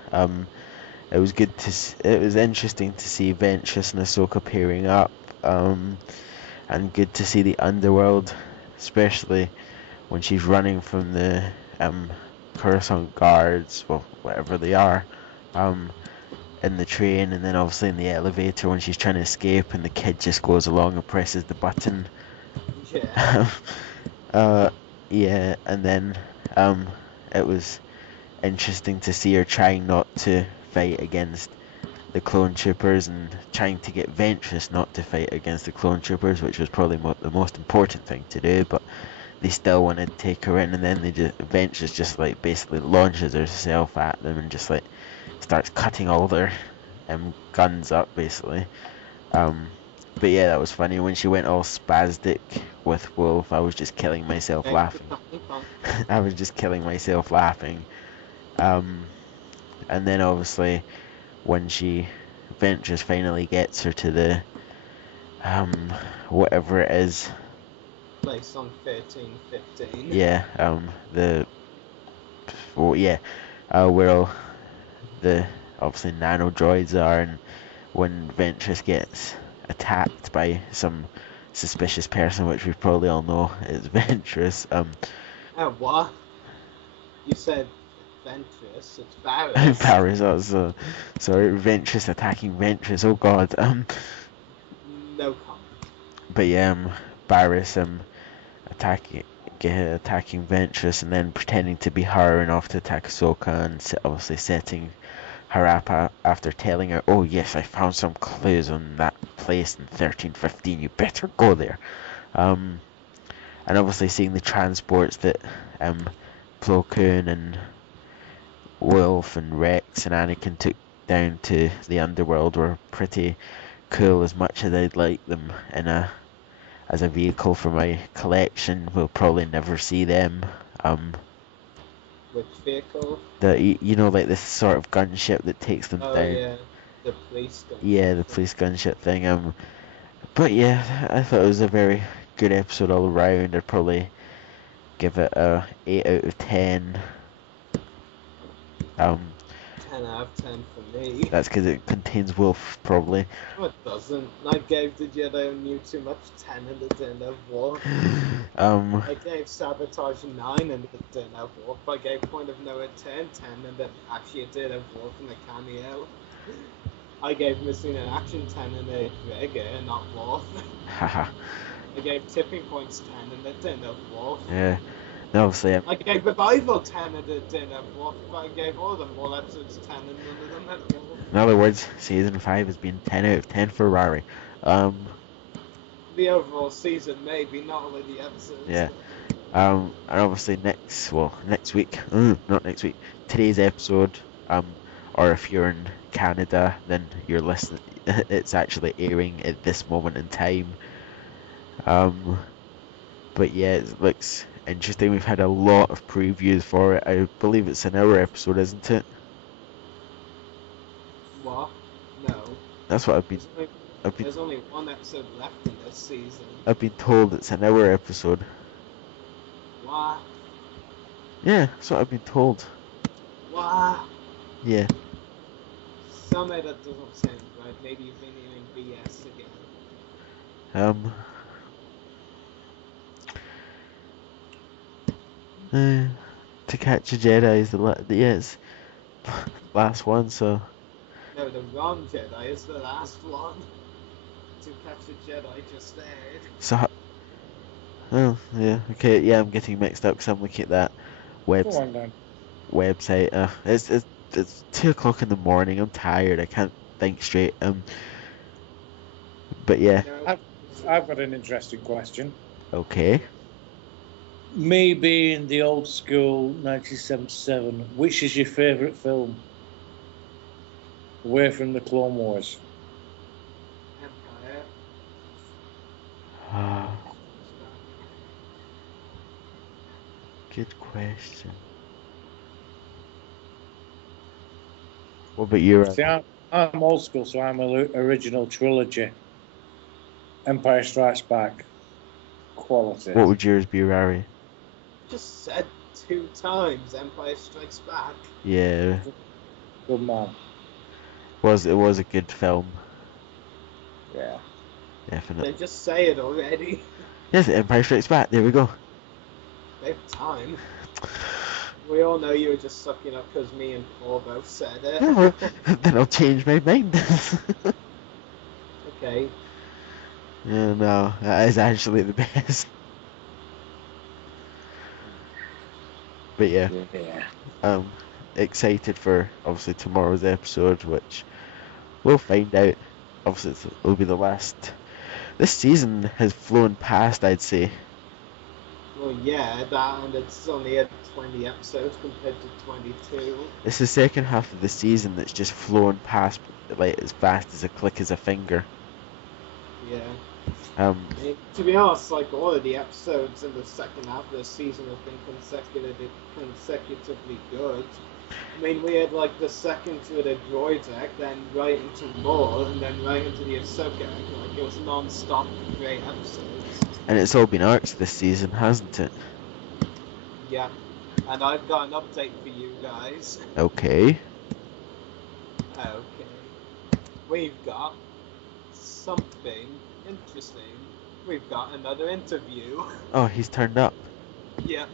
It was good to it was interesting to see Ventress and Ahsoka pairing up. And good to see the underworld, especially when she's running from the Coruscant guards, well, whatever they are, in the train, and then obviously in the elevator when she's trying to escape and the kid just goes along and presses the button. Yeah. Yeah, and then it was interesting to see her trying not to fight against the clone troopers and trying to get Ventress not to fight against the clone troopers, which was probably the most important thing to do, but they still wanted to take her in, and then Ventress just like basically launches herself at them and just like starts cutting all their guns up basically. But yeah, that was funny when she went all spastic with Wolf. I was just killing myself laughing. I was just killing myself laughing. And then obviously when Ventress finally gets her to the whatever it is, Place on 13-15. yeah, where all the obviously nano droids are, and when Ventress gets attacked by some suspicious person, which we probably all know is Ventress. What? You said Ventress, it's Barriss. Barriss, sorry, Ventress attacking Ventress, oh god. No comment. but yeah, Barriss attacking Ventress and then pretending to be her and off to attack Ahsoka and obviously setting her up after telling her, oh yes, I found some clues on that place in 1315, you better go there. And obviously seeing the transports that Plo Koon and Wolf and Rex and Anakin took down to the underworld were pretty cool, as much as I'd like them as a vehicle for my collection. We'll probably never see them. Which vehicle? Like this sort of gunship that takes them Oh down. yeah, the police gunship. Yeah, the police gunship thing. But yeah, I thought it was a very good episode all around. I'd probably give it a 8 out of 10. 10 out of 10 for me. That's because it contains Wolf, probably. No, it doesn't. I gave the Jedi Who Knew Too Much 10 and it didn't have Wolf. I gave Sabotage 9 and it didn't have Wolf. I gave Point of No Return 10 and it actually did have Wolf in the cameo. I gave Missing in Action 10 and it Gregor, not Wolf. Haha. I gave Tipping Points 10 and it didn't have Wolf. Yeah. No, obviously. I gave Revival 10 and it didn't have Wolf. I gave all of them all episodes 10 and none of them had Wolf. In other words, season 5 has been 10 out of 10 for Rari. The overall season, maybe, not only the episodes. Yeah. And obviously next week, not next week, today's episode, or if you're in Canada, then you're listening, it's actually airing at this moment in time. But yeah, it looks interesting. We've had a lot of previews for it. I believe it's an hour episode, isn't it? What? No. That's what I've been There's only one episode left in this season. I've been told it's an hour episode. What? Yeah, that's what I've been told. What? Yeah. Somehow that doesn't sound right. Maybe you've been hearing BS again. To Catch a Jedi is the last one, so. No, the wrong Jedi is the last one. To Catch a Jedi just aired. So. Oh yeah, okay, yeah, I'm getting mixed up because I'm looking at that website. It's 2 o'clock in the morning. I'm tired. I can't think straight. But yeah. I've got an interesting question. Okay. Me being the old school 1977, which is your favourite film? Away from the Clone Wars. Empire. Good question. What about you? See, I'm old school, so I'm original trilogy. Empire Strikes Back. Quality. What would yours be, Rari? Just said 2 times Empire Strikes Back. Yeah. Good man. It was a good film. Yeah. Definitely. Then just say it already. Yes, Empire Strikes Back. There we go. They have time. We all know you were just sucking up because me and Paul both said it. Yeah, well, then I'll change my mind. Okay. Yeah, no, that is actually the best. But yeah, excited for obviously tomorrow's episode, which we'll find out. Obviously, it'll be the last. This season has flown past, I'd say. Well, yeah, that, and it's only at 20 episodes compared to 22. It's the second half of the season that's just flown past, like as fast as a click of a finger. Yeah. To be honest, like all of the episodes in the second half of the season have been consecutively good. I mean, we had like the second to the droid arc, then right into Maul, and then right into the Ahsoka arc. Like it was non-stop great episodes. And it's all been arcs this season, hasn't it? Yeah. And I've got an update for you guys. Okay. Okay. We've got something interesting. We've got another interview. Oh, he's turned up. Yeah.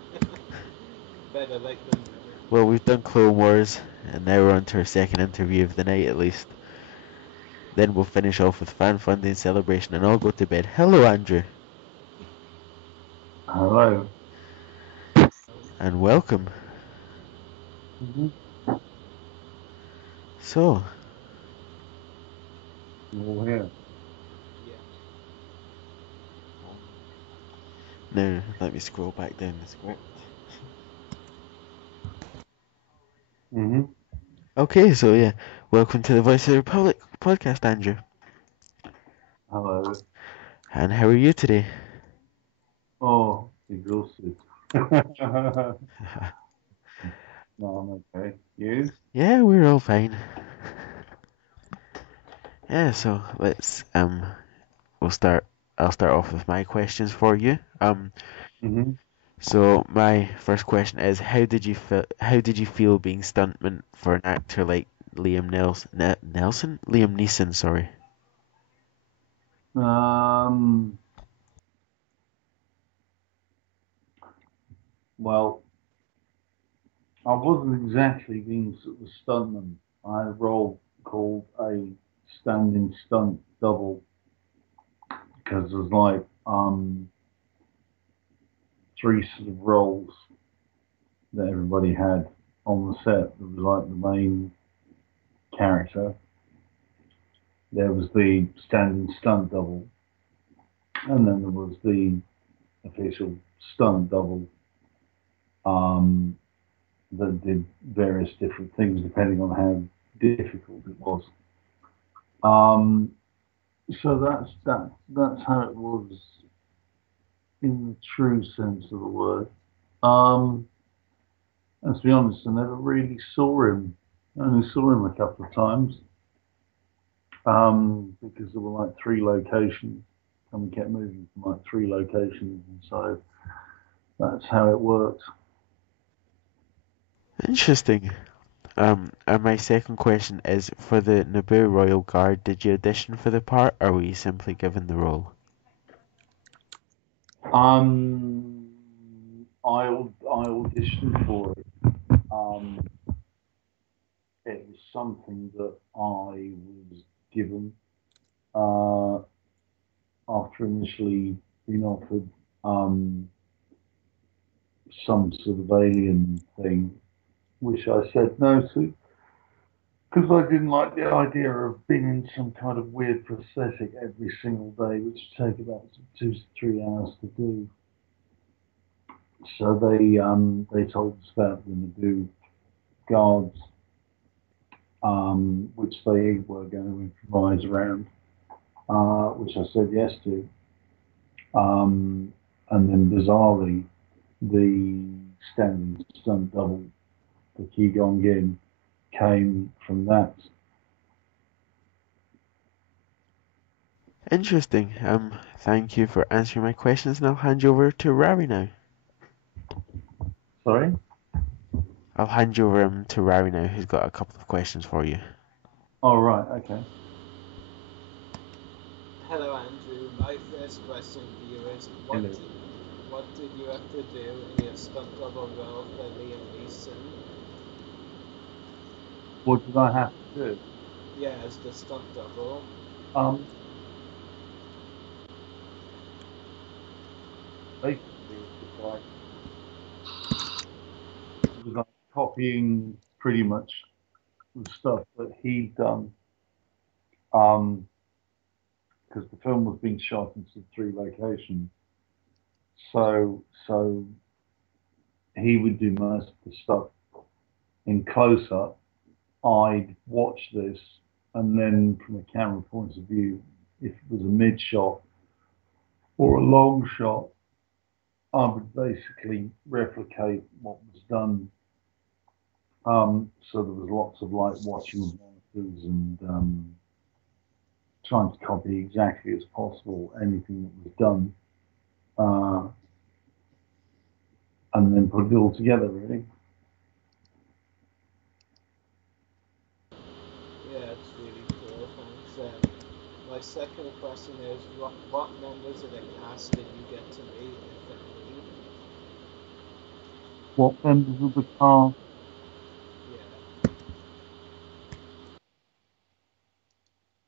Better late than never. Well, we've done Clone Wars, and now we're on to our second interview of the night, at least. Then we'll finish off with fan funding celebration and all go to bed. Hello, Andrew. Hello. And welcome. So, You're all here. now let me scroll back down the script. Okay, so yeah, welcome to the Voice of the Republic podcast, Andrew. Hello. And how are you today? Oh, exhausted. No, I'm okay. You? Yeah, we're all fine. Yeah, so let's I'll start off with my questions for you. So my first question is, how did you feel being stuntman for an actor like Liam Neeson, sorry. Well, I wasn't exactly being sort of a stuntman. I had a role called a standing stunt double because there's like three sort of roles that everybody had on the set. There was like the main character. There was the standing stunt double, and then there was the official stunt double that did various different things depending on how difficult it was. So that's how it was in the true sense of the word. And to be honest, I never really saw him. I only saw him a couple of times because there were like three locations, and we kept moving from like three locations, and so that's how it worked. Interesting. And my second question is, for the Naboo Royal Guard, did you audition for the part, or were you simply given the role? I auditioned for it. It was something that I was given after initially being offered some sort of alien thing, which I said no to, because I didn't like the idea of being in some kind of weird prosthetic every single day, which would take about 2 to 3 hours to do. So they told us about the Naboo guards, which they were going to improvise around, which I said yes to. And then bizarrely, the standing stunt double, the Qui-Gon Jinn, came from that. Interesting. Thank you for answering my questions, and I'll hand you over to Rari now. Sorry? I'll hand you over to Rari now, who's got a couple of questions for you. Oh, right, okay. Hello, Andrew. My first question for you is, what did you have to do in your stunt double role for Liam Neeson? What did I have to do? Yeah, as the stunt double. Basically, it was like copying pretty much the stuff that he'd done. Because the film was being shot in three locations. So he would do most of the stuff in close up. I'd watch this, and then from a camera point of view, if it was a mid shot or a long shot, I would basically replicate what was done. So there was lots of like watching monitors and trying to copy exactly as possible anything that was done, and then put it all together, really. Yeah, it's really cool, thanks. My second question is, what members of the cast did you get to meet, if any? What members of the cast?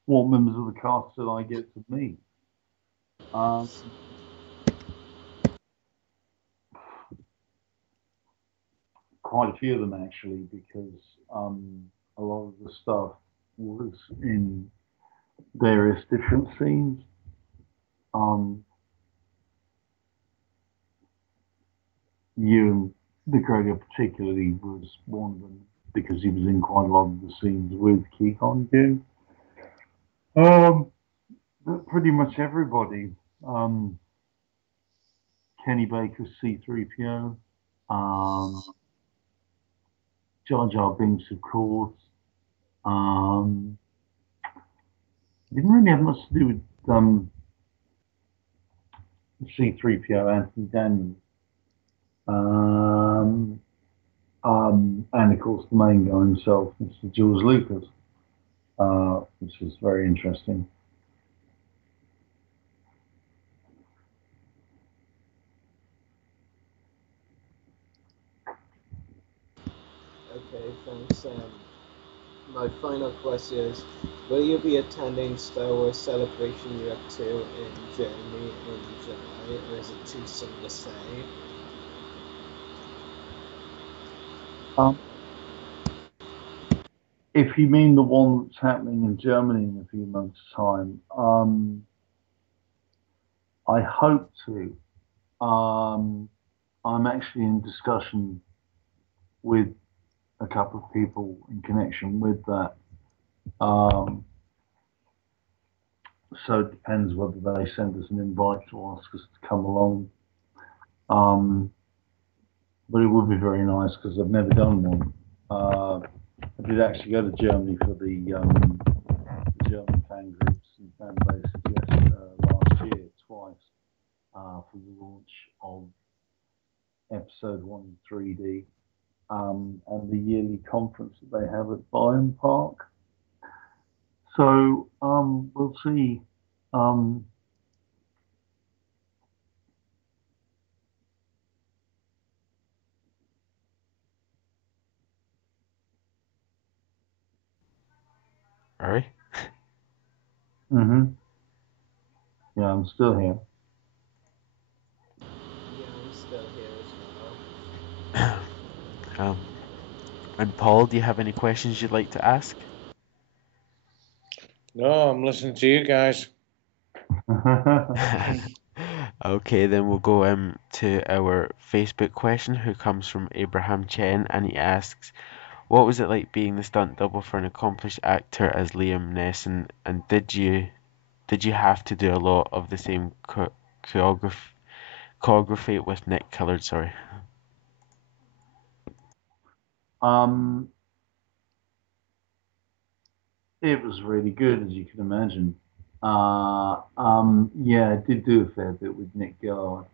Yeah. what members of the cast did I get to meet? Quite a few of them actually, because a lot of the stuff was in various different scenes. Ewan McGregor particularly was one of them because he was in quite a lot of the scenes with Ki-Hong Jin. But pretty much everybody. Kenny Baker's C-3PO. Jar Jar Binks, of course. Didn't really have much to do with C-3PO, Anthony Daniels. And of course the main guy himself, Mr. George Lucas, which is very interesting. Okay, thanks. My final question is, will you be attending Star Wars Celebration Europe 2 in Germany in July, or is it too soon to say? If you mean the one that's happening in Germany in a few months' time, I hope to. I'm actually in discussion with a couple of people in connection with that. So it depends whether they send us an invite to ask us to come along. But it would be very nice because I've never done one. I did actually go to Germany for the German fan groups and fan bases last year twice for the launch of Episode 1 in 3D and the yearly conference that they have at Bayern Park. So we'll see. Harry? Mm-hmm. Yeah, I'm still here. Yeah, I'm still here as well. And Paul, do you have any questions you'd like to ask? No, I'm listening to you guys. Okay, then we'll go to our Facebook question, who comes from Abraham Chen, and he asks, what was it like being the stunt double for an accomplished actor as Liam Neeson, and did you have to do a lot of the same choreography with Nick Cillard? Sorry. It was really good, as you can imagine. Yeah, I did do a fair bit with Nick Gillard,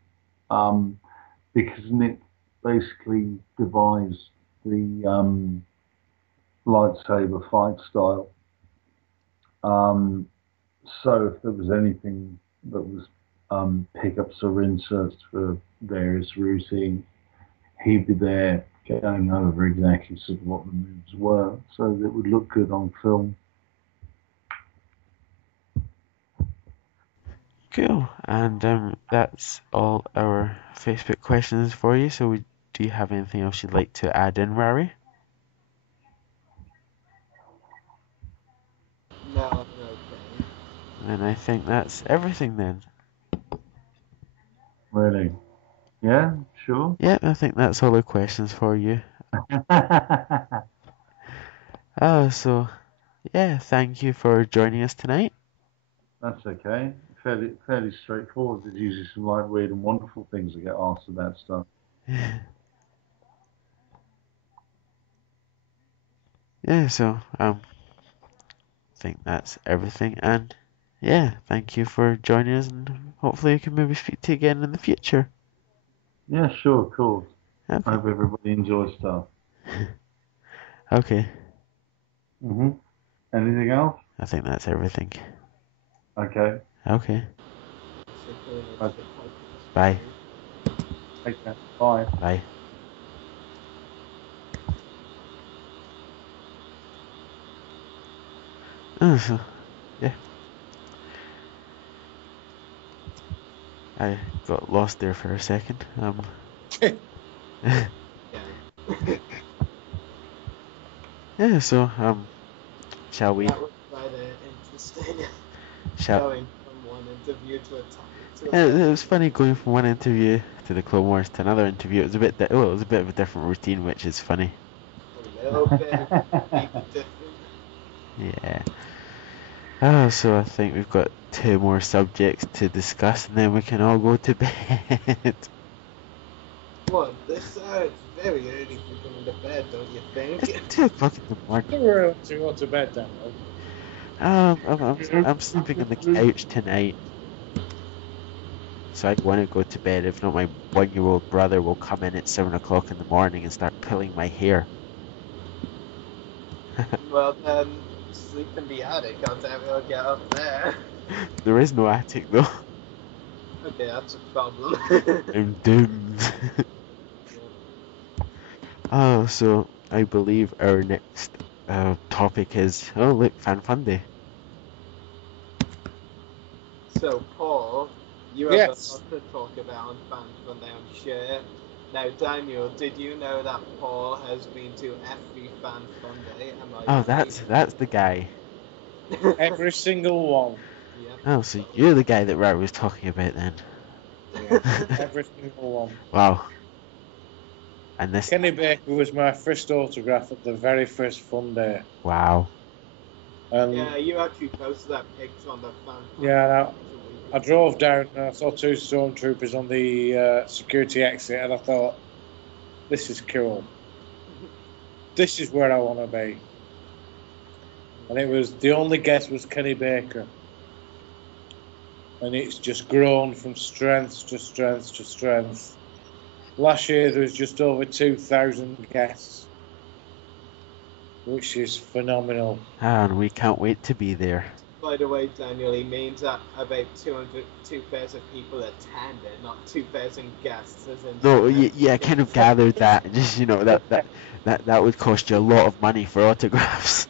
because Nick basically devised the lightsaber fight style. So if there was anything that was pickups or inserts for various routines, he'd be there going over exactly sort of what the moves were, so that it would look good on film. Cool, and that's all our Facebook questions for you. So, do you have anything else you'd like to add in, Rari? No, I'm okay. Then I think that's everything then. Really? Yeah, sure. Yeah, I think that's all the questions for you. So, yeah, thank you for joining us tonight. That's okay. Fairly straightforward. There's usually some like weird and wonderful things that get asked about stuff. Yeah, so I think that's everything, and yeah, thank you for joining us, and hopefully we can maybe speak to you again in the future. Yeah, sure, of course. Okay. I hope everybody enjoys stuff. Okay. Anything else? I think that's everything. Okay. Okay. Okay. Bye. Okay. Bye. Bye. Yeah. I got lost there for a second. Yeah, so, shall we? That was quite interesting. Going from one interview to a topic to Yeah, another. it was funny going from one interview to the Clone Wars to another interview. It was a bit, it was a bit of a different routine, which is funny. A little bit different. Yeah. Oh, so I think we've got 2 more subjects to discuss, and then we can all go to bed. What? This it's very early for going to bed, don't you think? It's 2 o'clock in the morning. We're early to go to bed, Daniel. I'm sleeping on the couch tonight. So I want to go to bed. If not, my 1-year-old brother will come in at 7 o'clock in the morning and start pulling my hair. Well then, sleep in the attic. I'll never get up there. There is no attic though. Okay, that's a problem. I'm doomed. Oh, so I believe our next topic is, oh look, Fan Fun Day. So, Paul, you have a lot to talk about on Fan Fun Day, I'm sure. Now, Daniel, did you know that Paul has been to every Fan Fun Day? Oh, that's the guy. Every single one. Oh, so you're the guy that Rat was talking about then. Yeah, every single one. Wow. And this. Kenny Baker was my first autograph at the very first Fun Day. Wow. Yeah, you actually posted that picture on the Fan Fun Yeah, I drove down and I saw 2 stormtroopers on the security exit, and I thought, this is cool. This is where I want to be. And it was, the only guest was Kenny Baker. And it's just grown from strength to strength to strength. Last year there was just over 2,000 guests, which is phenomenal. And we can't wait to be there. By the way, Daniel, he means that about 2,000 people attended, not 2,000 guests. As in No, yeah, I kind of gathered that. Just, you know, that would cost you a lot of money for autographs.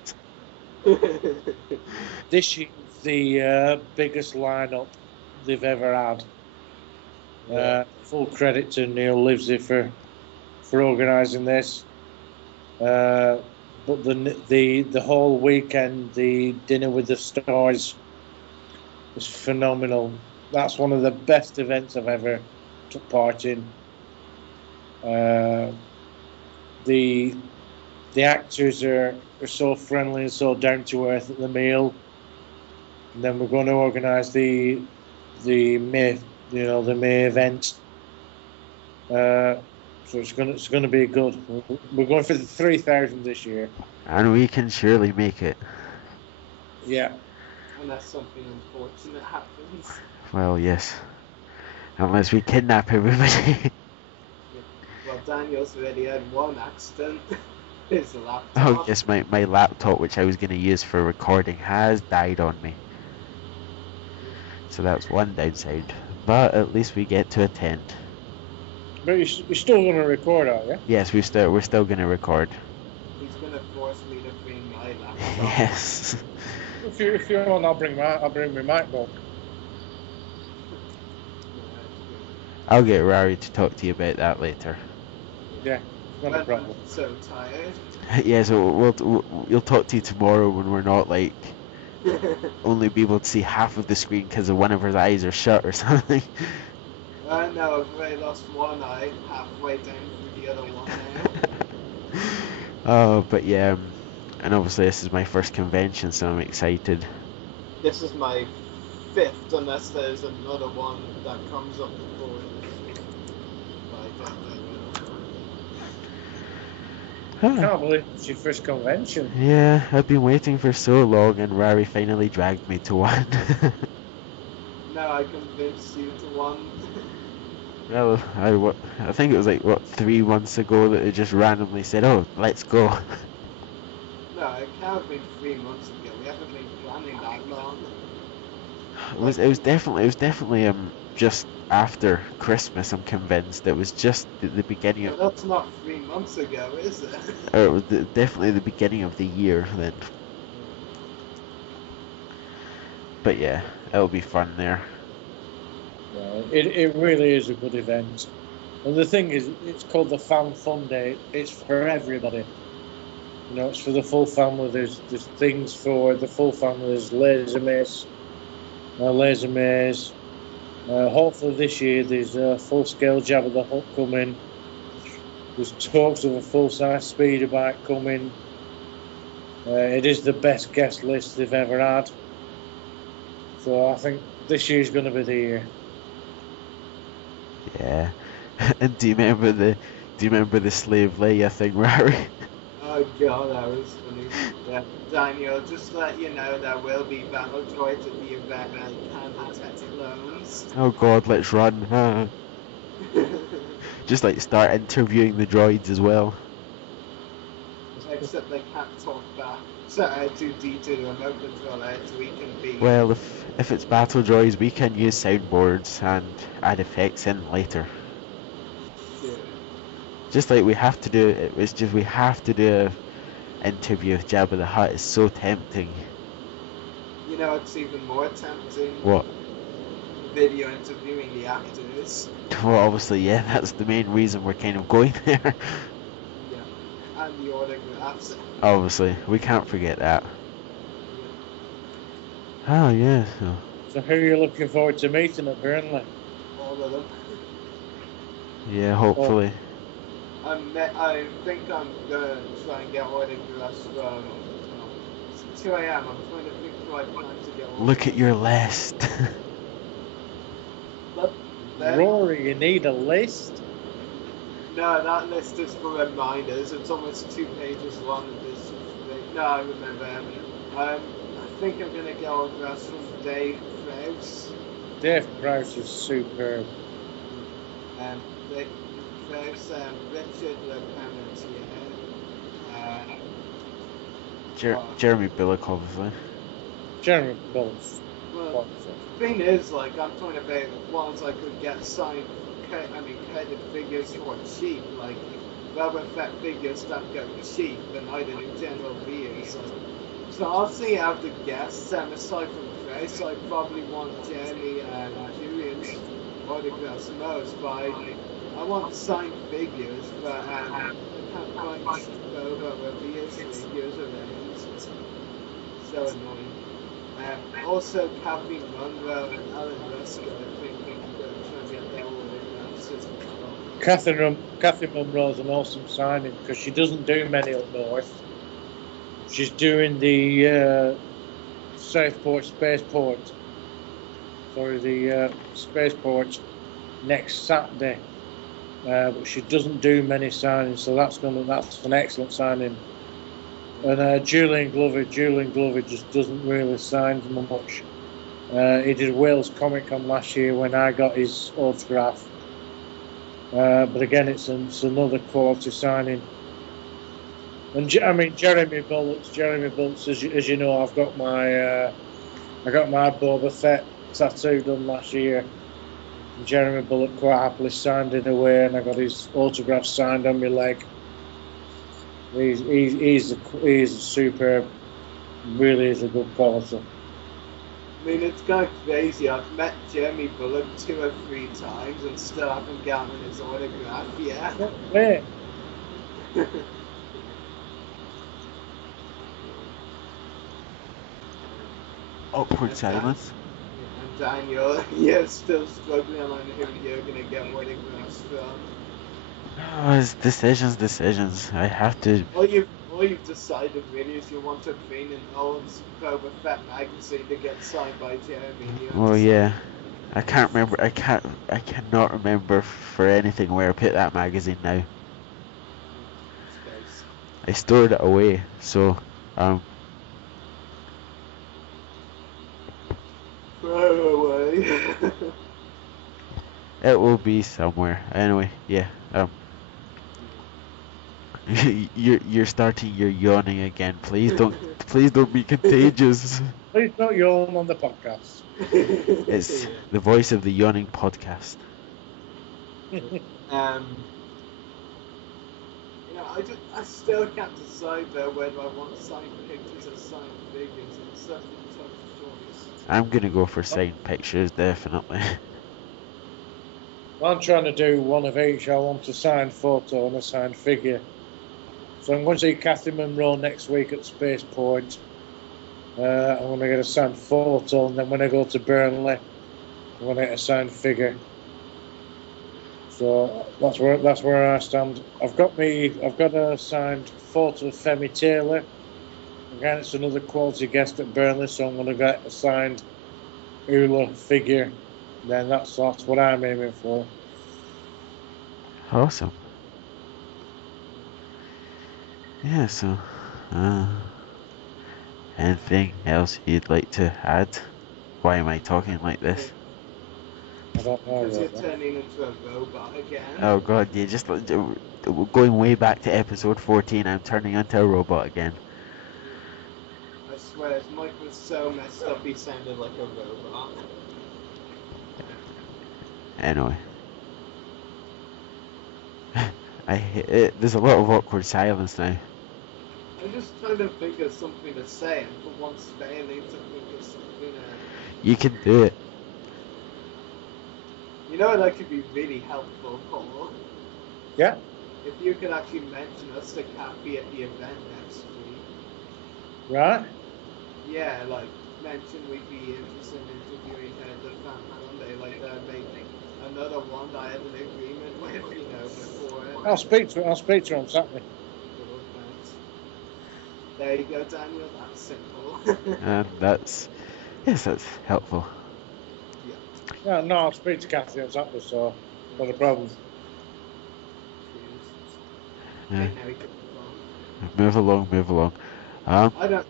This year's the biggest lineup they've ever had. Full credit to Neil Livesey for organising this. But the whole weekend, the Dinner with the Stars was phenomenal. That's one of the best events I've ever took part in. The actors are so friendly and so down to earth at the meal. And then we're going to organise the May event. So it's going to be good. We're going for the 3,000 this year. And we can surely make it. Yeah. Unless something unfortunate happens. Well, yes. Unless we kidnap everybody. Well, Daniel's already had one accident. His laptop. Oh yes, my laptop, which I was going to use for recording, has died on me. So that's one downside. But at least we get to attend. But you're still going to record, are you? Yes, we're still going to record. He's going to force me to bring my laptop. Yes. If you want, I'll bring my MacBook. I'll get Rari to talk to you about that later. Yeah, not a problem. I'm so tired. Yeah, so we'll talk to you tomorrow when we're not like only be able to see half of the screen because one of our eyes are shut or something. I know, I've already lost one eye, halfway down through the other one now. Oh, but yeah, and obviously this is my first convention, so I'm excited. This is my 5th, unless there's another one that comes up before it. I can't believe it's your first convention. Yeah, I've been waiting for so long, and Rari finally dragged me to one. No, I convinced you to one. Well, I think it was like 3 months ago that they just randomly said, "Oh, let's go." No, it can't have been 3 months ago. We haven't been planning that long. It was definitely just after Christmas. I'm convinced it was just the beginning of. No, that's not 3 months ago, is it? Or it was definitely the beginning of the year then. But yeah, it'll be fun there. Yeah, it really is a good event. And the thing is, it's called the Fan Fun Day. It's for everybody. You know, it's for the full family. There's things for the full family. There's laser maze. Hopefully this year there's a full-scale Jabba the Hutt coming. There's talks of a full-size speeder bike coming. It is the best guest list they've ever had. So I think this year's going to be the year. Yeah. And do you remember the Slave Leia thing, Rari? Oh god, that was funny. Yeah, Daniel, just to let you know there will be battle droids at the event and can detect clones. Oh god, let's run. Huh? Just like start interviewing the droids as well. Except they can't talk back. So R2D2 the remote controller, so we can be... Well, if it's battle droids, we can use soundboards and add effects in later. Yeah. Just like we have to do an interview with Jabba the Hutt. It's so tempting. You know it's even more tempting? What? Video interviewing the actors. Well, obviously, yeah, that's the main reason we're kind of going there. Yeah, and the autographs. Obviously, we can't forget that. Oh, yeah. So who are you looking forward to meeting at Burnley? All of them. Yeah, hopefully. I think I'm gonna try and get autographs from 2 AM. I'm trying to think of the right time to get one. Look at your list. Rory, you need a list? No, that list is for reminders. It's almost 2 pages long. No, I remember. I think I'm going to get autographs from Dave Prowse. Dave Prowse is superb. Dave Prowse, Richard LeParmentier. Jeremy Bulloch, obviously. Jeremy Bulloch. Well, the thing is, like, I'm talking about ones I could get signed, credit figures for cheap, like Boba Fett figures that go cheap, and I did in general views. So I'll see how the guests, aside from Chris, I probably want Jeremy and Julian's autographs most, but I want signed figures, but I can't find Boba Revere's figures around. It's so annoying. Also, Kathleen Munro and Alan Rusko, I think we can go try and get their autographs as well. Catherine Munro's an awesome signing because she doesn't do many up north. She's doing the Southport Spaceport. Sorry, the Spaceport next Saturday. But she doesn't do many signings, so that's an excellent signing. And Julian Glover just doesn't really sign much. He did Wales Comic Con last year when I got his autograph. But again, it's another quality signing. And Jeremy Bulloch, as you know, I got my Boba Fett tattoo done last year. And Jeremy Bulloch quite happily signed it away, and I got his autograph signed on my leg. He's a superb, really is a good quality. I mean, it's kind of crazy. I've met Jeremy Bulloch 2 or 3 times and still haven't gotten his autograph yet. Where? Awkward silence. And Daniel, you're still struggling on who you're going to get autographs from. Oh, it's decisions. I have to. All you've decided really is you want to bring an old Boba Fett magazine to get signed by Jeremy. Well, yeah. I can't remember. I cannot remember for anything where I put that magazine now. I stored it away, so Throw away. it will be somewhere. Anyway, yeah. You're starting your yawning again. Please don't be contagious. Please don't yawn on the podcast. It's the voice of the yawning podcast. I still can't decide though whether I want signed pictures or signed figures. It's such a tough choice. I'm gonna go for signed pictures, definitely. I'm trying to do one of each. I want a signed photo and a signed figure. So I'm going to see Cathy Monroe next week at Space Point. I'm going to get a signed photo, and then when I go to Burnley, I'm going to get a signed figure. So that's where I stand. I've got a signed photo of Femi Taylor. Again, it's another quality guest at Burnley, so I'm going to get a signed Ula figure. Then that's what I'm aiming for. Awesome. Yeah, so, anything else you'd like to add? Why am I talking like this? I don't know. Because you're turning into a robot again. Oh god, yeah, just going way back to episode 14, I'm turning into a robot again. I swear, his mic was so messed up, he sounded like a robot. Anyway. I hate it. There's a lot of awkward silence now. I'm just trying to think of something to say, and for once failing to think of something. You can do it. You know, that could be really helpful, Paul. Yeah. If you could actually mention us to Kathy at the event next week. Right. Yeah, like mention we'd be interested in interviewing her at the Fan Monday, like maybe another one that I had an agreement with, you know, before. I'll speak to her on Saturday. There you go, Daniel. That's simple. And that's helpful. Yeah, no, I'll speak to Kathy on Saturday, so not a problem. Yeah. Move along. I don't know how much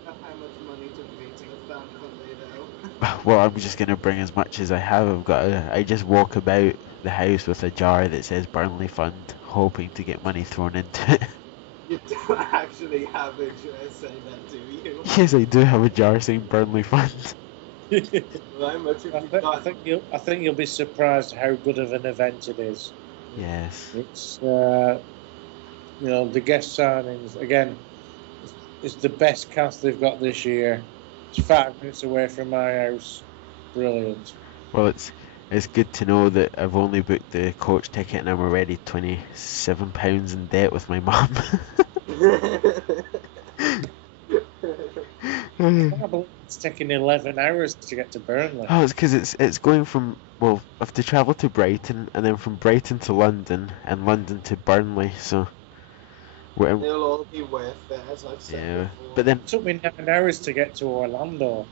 money to bring to the Fan Monday, though. Well, I'm just gonna bring as much as I have. I just walk about the house with a jar that says Burnley Fund, hoping to get money thrown into it. You don't actually have a jar saying that, do you? Yes, I do have a jar saying Burnley Fund. Well, how much have you got? I think you'll be surprised how good of an event it is. Yes. It's you know, the guest signings again. It's the best cast they've got this year. It's 5 minutes away from my house. Brilliant. Well, it's good to know that I've only booked the coach ticket and I'm already £27 in debt with my mum. It's taking 11 hours to get to Burnley. Oh, it's because it's going from, well, I have to travel to Brighton and then from Brighton to London and London to Burnley, so... They'll all be worth it, as I've said before. But then... It took me 9 hours to get to Orlando.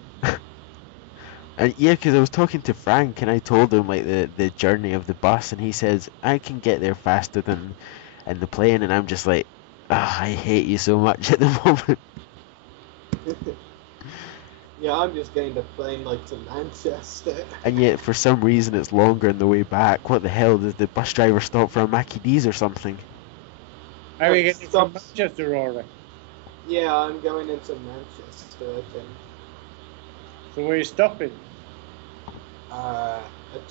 And yeah, because I was talking to Frank and I told him like the journey of the bus and he says, I can get there faster than in the plane, and I'm just like, I hate you so much at the moment. Yeah, I'm just getting the plane like to Manchester. And yet for some reason it's longer on the way back. What the hell, did the bus driver stop for a Mackie D's or something? How are you getting from Manchester, Rory? Yeah, I'm going into Manchester, I think. So where are you stopping? A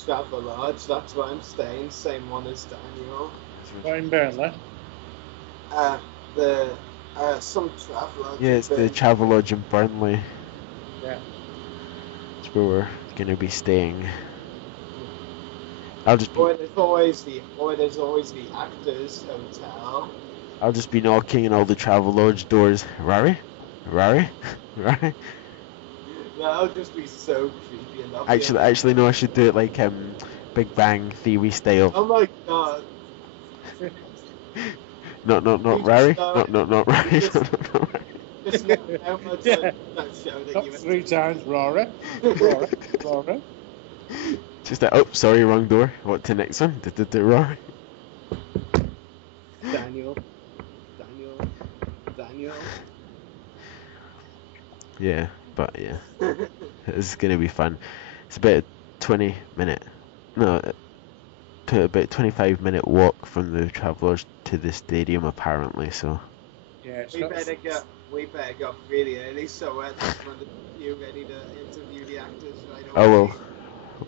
Travelodge, that's where I'm staying, same one as Daniel. What in Burnley? Some Travelodge. Yeah, it's the Travelodge in Burnley. Yeah. That's where we're gonna be staying. I'll just be... Or there's always the Actors Hotel. I'll just be knocking on all the Travelodge doors. Rari? Rari? Rari? That'll just be so creepy enough. Actually, no, I should do it like Big Bang Theory style. Oh my god. Not Rari? Not Rari. Just know how much that show that Not you 3 times, Rory. Rory. Just that, oh, sorry, wrong door. What to next one? Rory. Daniel. Yeah, but yeah. This is gonna be fun. It's about 20-minute, about 25-minute walk from the Travelodge to the stadium apparently, so. Yeah, we better go really early, so you're ready to interview the actors right away. Oh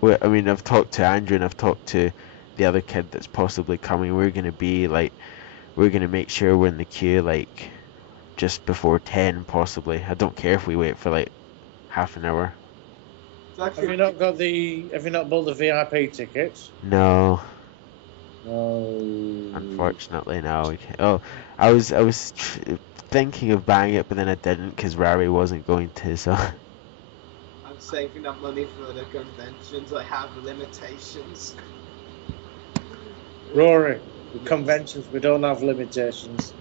well, I mean, I've talked to Andrew and I've talked to the other kid that's possibly coming. We're gonna make sure we're in the queue like just before 10 possibly. I don't care if we wait for like half an hour. Have you not got the? Have you not bought the VIP tickets? No. No. Unfortunately, no. We can't. Oh, I was thinking of buying it, but then I didn't because Rari wasn't going to. So. I'm saving up money for the conventions. I have limitations. Rory, with conventions we don't have limitations.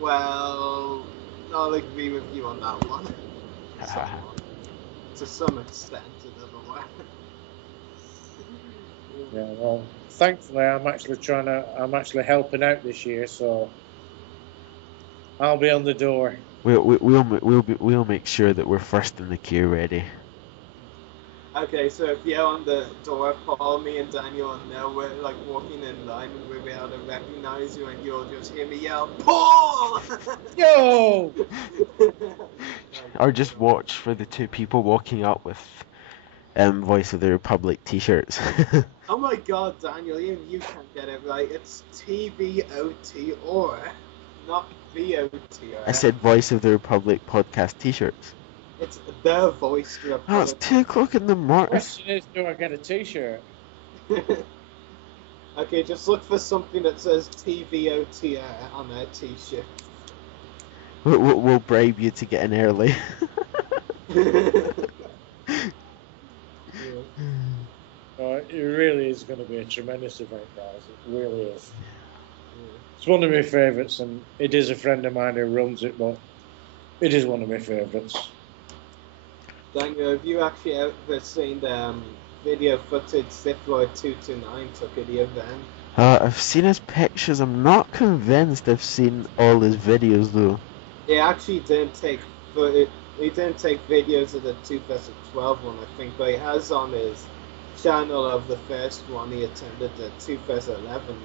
Well, I'll agree with you on that one. To some extent, in other words. Yeah, well, thankfully I'm actually helping out this year, so I'll be on the door. We'll make sure that we're first in the queue, ready. Okay, so if you're on the door, Paul, me and Daniel know we're like walking in line and we'll be able to recognize you and you'll just hear me yell, Paul! Yo! Or just watch for the two people walking up with Voice of the Republic t-shirts. Oh my god, Daniel, even you can't get it right. It's TVOTR, not VOTR. I said Voice of the Republic podcast t-shirts. It's the Voice of the Republic. Oh, it's 2 o'clock in the morning. The question is, do I get a t-shirt? Okay, just look for something that says TVOTR on their t-shirt. We'll bribe you to get in early. It really is going to be a tremendous event, guys. It really is. It's one of my favourites, and it is a friend of mine who runs it, but it is one of my favourites. Daniel, have you actually ever seen the video footage Sithloid229 took at the event? I've seen his pictures. I'm not convinced I've seen all his videos, though. He actually didn't take he didn't take videos of the 2012 one, I think, but he has on his channel of the first one he attended, the 2011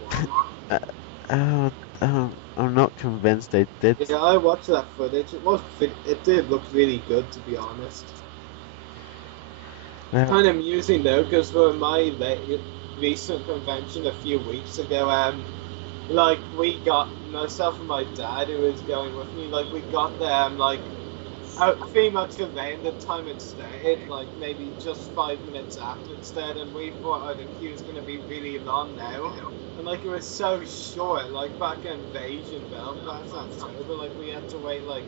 one. I'm not convinced I did. Yeah, I watched that footage. It did look really good, to be honest. Kind of amusing though, because for my recent convention a few weeks ago, like we got myself and my dad, who was going with me, like we got there, like pretty much around the time it started, like maybe just 5 minutes after it started, and we thought, oh, the queue's gonna be really long now, and like it was so short, like back in Invasion Belfast October, like we had to wait like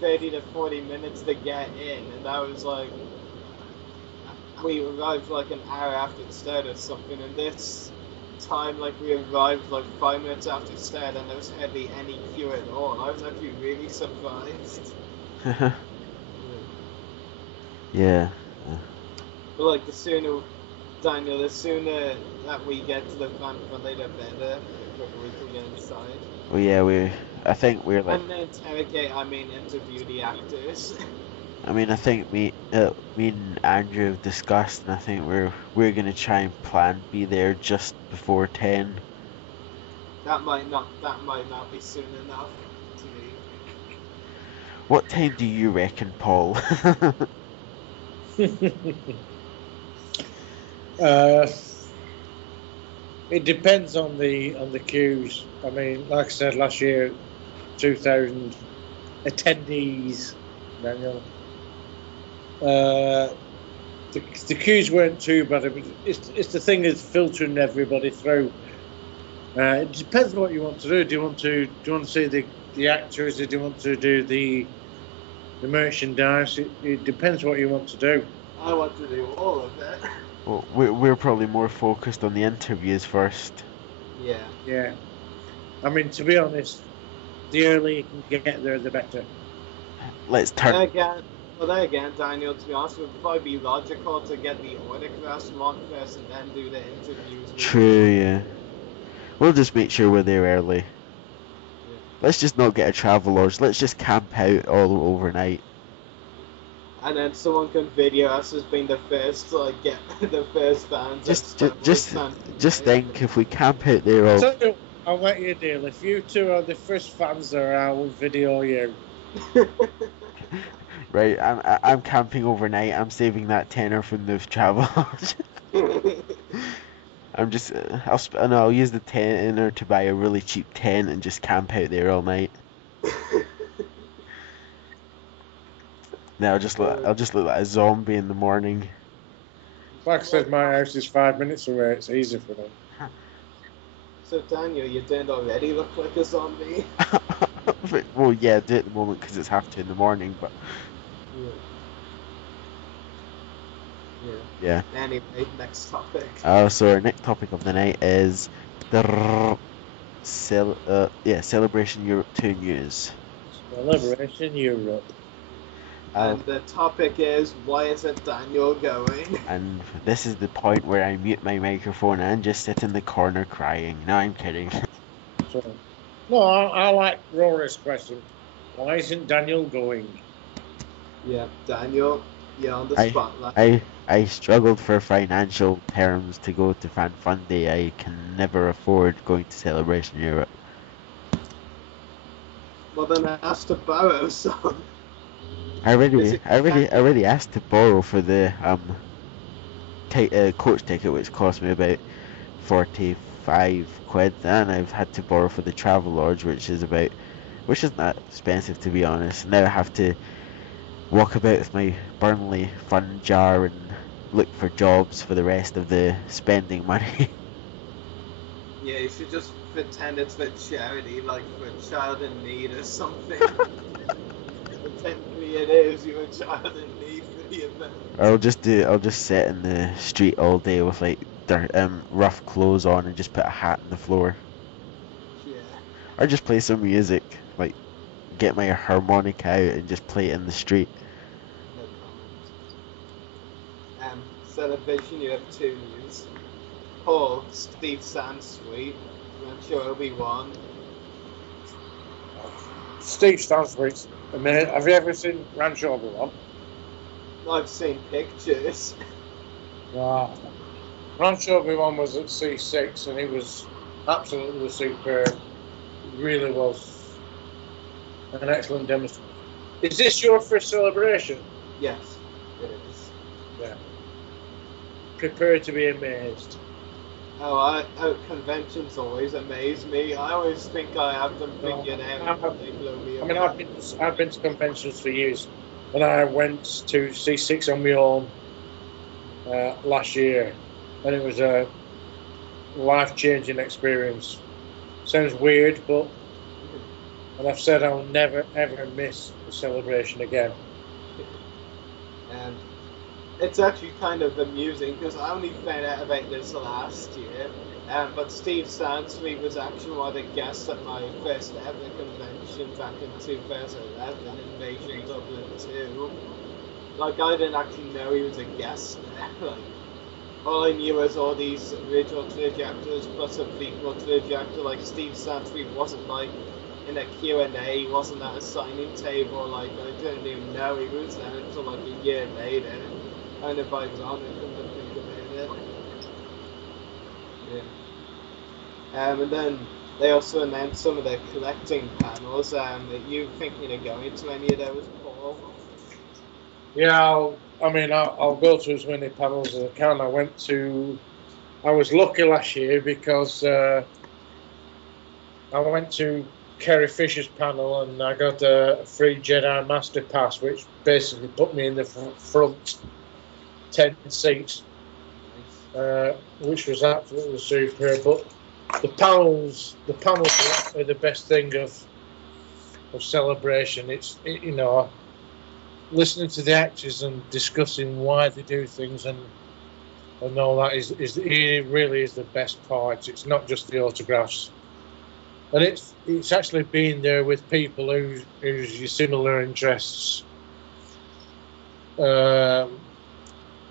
30 to 40 minutes to get in, and that was like, we arrived like an hour after it started or something, and this time like we arrived like 5 minutes after it started and there was hardly any queue at all. I was actually really surprised. Yeah. But like the sooner, Daniel, the sooner that we get to the fan funny, the better. We can get inside. Well, yeah, I think we're like. And then interrogate, interview the actors. I mean, I think me and Andrew have discussed, and I think we're gonna try and plan be there just before 10. That might not be soon enough to me. What time do you reckon, Paul? It depends on the queues. I mean, like I said last year, 2,000 attendees, Daniel. The queues weren't too bad. It's the thing is filtering everybody through. It depends on what you want to do. Do you want to see the actors? Do you want to do the merchandise? It depends what you want to do. I want to do all of it. Well, we're probably more focused on the interviews first. Yeah. Yeah. I mean, to be honest, the earlier you can get there, the better. Let's turn. There again, Daniel, to be honest, it would probably be logical to get the autographs one first and then do the interviews. True, yeah. We'll just make sure we're there early. Yeah. Let's just not get a travel lodge. Let's just camp out all overnight. And then someone can video us as being the first to like get the first fans. Just think, if we camp out there all. So, I'll let you deal. If you two are the first fans there, I will video you. Right, I'm camping overnight. I'm saving that tenner from the travel lodge. I'm just I'll use the tenner to buy a really cheap tent and just camp out there all night. Then I'll just look like a zombie in the morning. Like I said, my house is 5 minutes away. It's easy for them. So Daniel, you don't already look like a zombie. Well, yeah, I do at the moment because it's 2:30 in the morning, but yeah. Anyway, next topic. So our next topic of the night is the Celebration Europe 2 news. Celebration Europe. And the topic is, why isn't Daniel going? And this is the point where I mute my microphone and just sit in the corner crying. No, I'm kidding. So, no, I like Rory's question. Why isn't Daniel going? Yeah, Daniel, you're on the spotlight. I struggled for financial terms to go to Fan Fun Day. I can never afford going to Celebration Europe. Well, then I asked to borrow some. I already asked to borrow for the coach ticket, which cost me about 45 quid, and I've had to borrow for the Travelodge, which isn't that expensive, to be honest. Now I have to walk about with my Burnley fund jar and look for jobs for the rest of the spending money. Yeah, you should just pretend it's for charity, like for a child in need or something. Technically it is, you're a child in need for the event. I'll just sit in the street all day with like rough clothes on and just put a hat on the floor. Yeah. Or just play some music, like get my harmonica out and just play it in the street. No comment. Celebration, you have 2 news. Paul, Steve Sansweet, Rancho Obi-Wan. Steve Sansweet's amazing. Have you ever seen Rancho Obi-Wan? I've seen pictures. Wow. Rancho Obi-Wan was at C6 and he was absolutely superb. Really was an excellent demonstration. Is this your first celebration? Yes, it is. Yeah. Prepare to be amazed. Conventions always amaze me. I always think I have them figured out. They blow me away. I've been to conventions for years, and I went to C6 on my own last year, and it was a life-changing experience. Sounds weird, but and I've said I'll never ever miss a celebration again. And it's actually kind of amusing because I only found out about this last year. But Steve Sansweet was actually one of the guests at my first ever convention back in 2011, Invasion Dublin 2. Like, I didn't actually know he was a guest there. Like, all I knew was all these original trajectors plus a prequel trajector. Like, Steve Sansweet wasn't like in a Q&A, he wasn't at a signing table. Like, I didn't even know he was there until like a year later. Kind of ironic, come to think about it. Yeah. And then they also announced some of their collecting panels. Are you thinking of going to any of those, Paul? Yeah, I'll go to as many panels as I can. I was lucky last year because I went to Carrie Fisher's panel and I got a free Jedi Master Pass, which basically put me in the front 10 seats, which was absolutely superb. But the panels are the best thing of celebration. It's listening to the actors and discussing why they do things and all that is it really is the best part. It's not just the autographs, and it's actually being there with people who's your similar interests.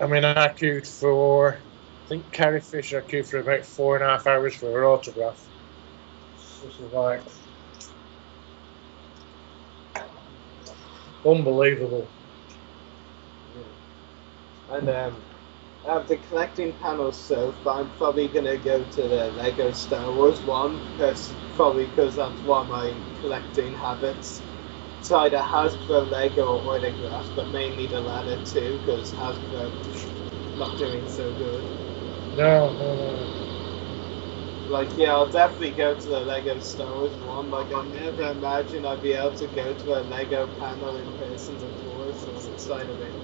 I queued for, I think Carrie Fisher, I queued for about 4.5 hours for her autograph. This is like unbelievable. Yeah. And of the collecting panels so far, I'm probably going to go to the Lego Star Wars one, because that's one of my collecting habits. It's either Hasbro, Lego, or autographs, but mainly the latter two, because Hasbro not doing so good. No. Like, yeah, I'll definitely go to the Lego Star Wars one. Like, I never imagined I'd be able to go to a Lego panel in person before, so I'm excited about that.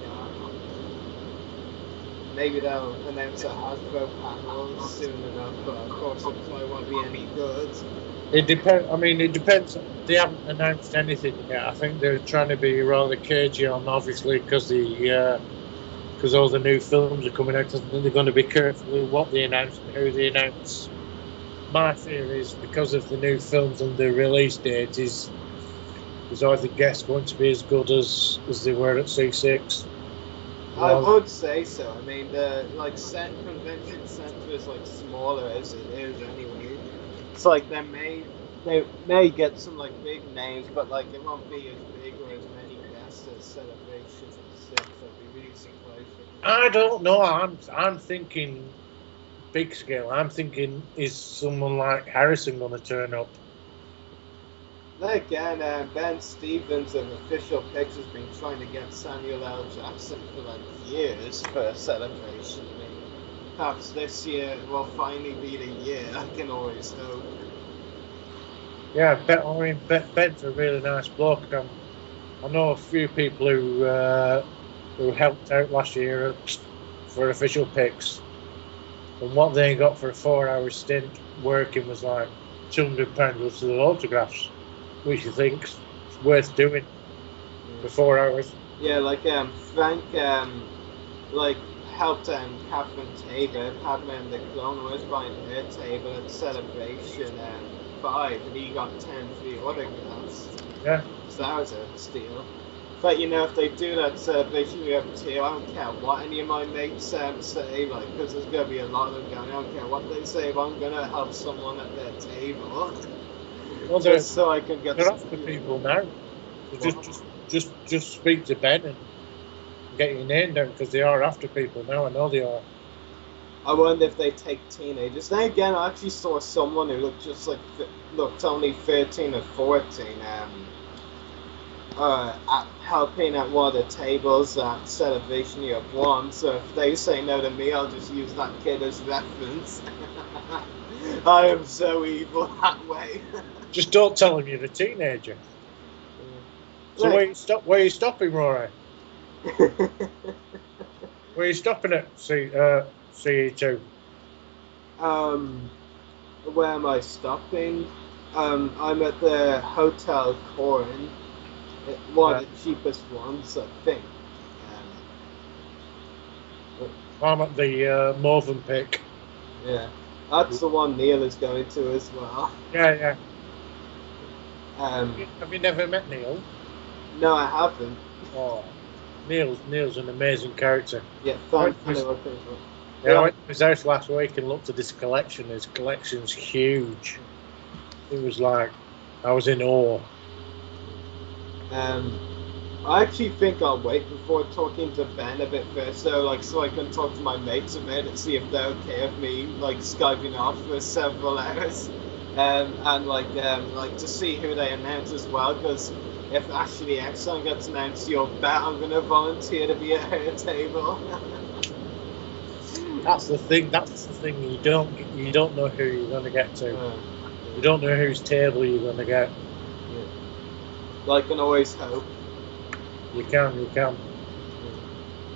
maybe they'll announce a Hasbro panel soon enough, but of course it probably won't be any good. It depends. I mean, it depends. They haven't announced anything yet. I think they're trying to be rather cagey on, obviously, because all the new films are coming out. I think they're going to be careful with what they announce and who they announce. My theory is because of the new films and the release date is either guests going to be as good as they were at C6. I would say so. I mean, the convention center is smaller as it is anyway. It's they may get some big names, but it won't be as big or as many guests as Celebration 6. I'd be really surprised. I don't know. I'm thinking big scale. I'm thinking, is someone like Harrison going to turn up? Again, Ben Stevens of Official Picks has been trying to get Samuel L. Jackson for years for a Celebration. I mean, perhaps this year will finally be the year. I can always hope. Yeah, Ben's a really nice bloke. I know a few people who helped out last year for Official Picks, and what they got for a 4-hour stint working was £200 worth of autographs, which you think's worth doing for 4 hours. Yeah, Frank helped Catherine Tabor, Padme and the Clone Wars, buying her table at Celebration 5, and he got 10 free autographs. Yeah. So that was a steal. But if they do that Celebration we have 2, I don't care what any of my mates say, because there's going to be a lot of them going, I don't care what they say, but I'm going to have someone at their table. Well, just so I can get they're after people now. Just speak to Ben and get your name down, because they are after people now. I know they are. I wonder if they take teenagers. Then again, I actually saw someone who looked only 13 or 14 helping at one of the tables at Celebration Year 1. So if they say no to me, I'll just use that kid as reference. I am so evil that way. Just don't tell him you're a teenager. So where are you stopping, Rory? Where are you stopping at CE2? Where am I stopping? I'm at the Hotel Corin, one of the cheapest ones, I think. I'm at the Movenpick. Yeah, that's the one Neil is going to as well. Yeah. Have you never met Neil? No, I haven't. Oh, Neil's an amazing character. Yeah, I went to his house last week and looked at his collection. His collection's huge. It was I was in awe. I actually think I'll wait before talking to Ben a bit first, so I can talk to my mates a bit and see if they're okay with me Skyping off for several hours, and to see who they announce as well, because if Ashley Exxon gets announced, you'll bet I'm going to volunteer to be at her table. That's the thing. You don't know who you're going to get to. You don't know whose table you're going to get. Yeah. I can always hope. You can.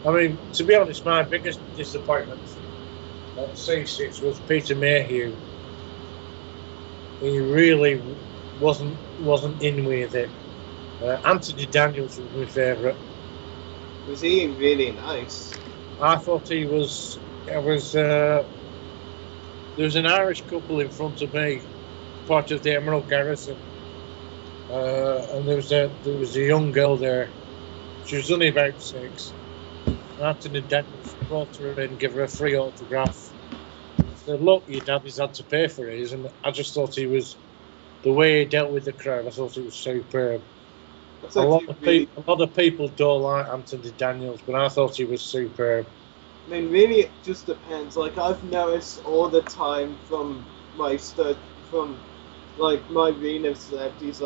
I mean, to be honest, my biggest disappointment at C6 was Peter Mayhew. He really wasn't in with it. Anthony Daniels was my favourite. Was he really nice? I thought he was. There was an Irish couple in front of me, part of the Emerald Garrison, and there was a young girl there. She was only about 6. Anthony Daniels brought her in, give her a free autograph. Said, "Look, your daddy's had to pay for his," and I just thought he was, the way he dealt with the crowd, I thought it was superb. A lot of people don't like Anthony Daniels, but I thought he was superb. I mean, really, it just depends. I've noticed all the time from my reading of celebrities,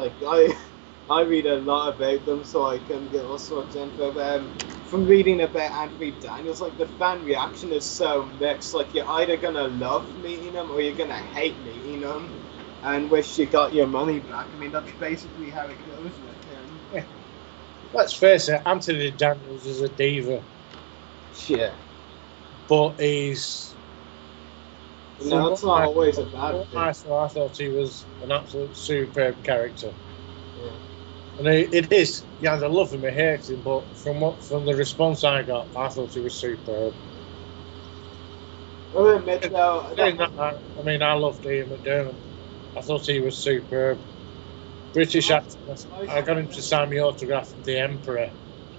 I read a lot about them so I can get all sorts of info. From reading about Anthony Daniels, the fan reaction is so mixed. You're either gonna love meeting him or you're gonna hate meeting him and wish you got your money back. I mean, that's basically how it goes with him. Yeah. Let's face it, Anthony Daniels is a diva. Yeah. but he's. No, it's not always a bad thing. I thought he was an absolute superb character. Yeah. And it is, you either love him or hate him, but from the response I got, I thought he was superb. I admit though, I mean, I loved Ian McDermott. I thought he was superb. British actor. I got him to sign my autograph of the Emperor,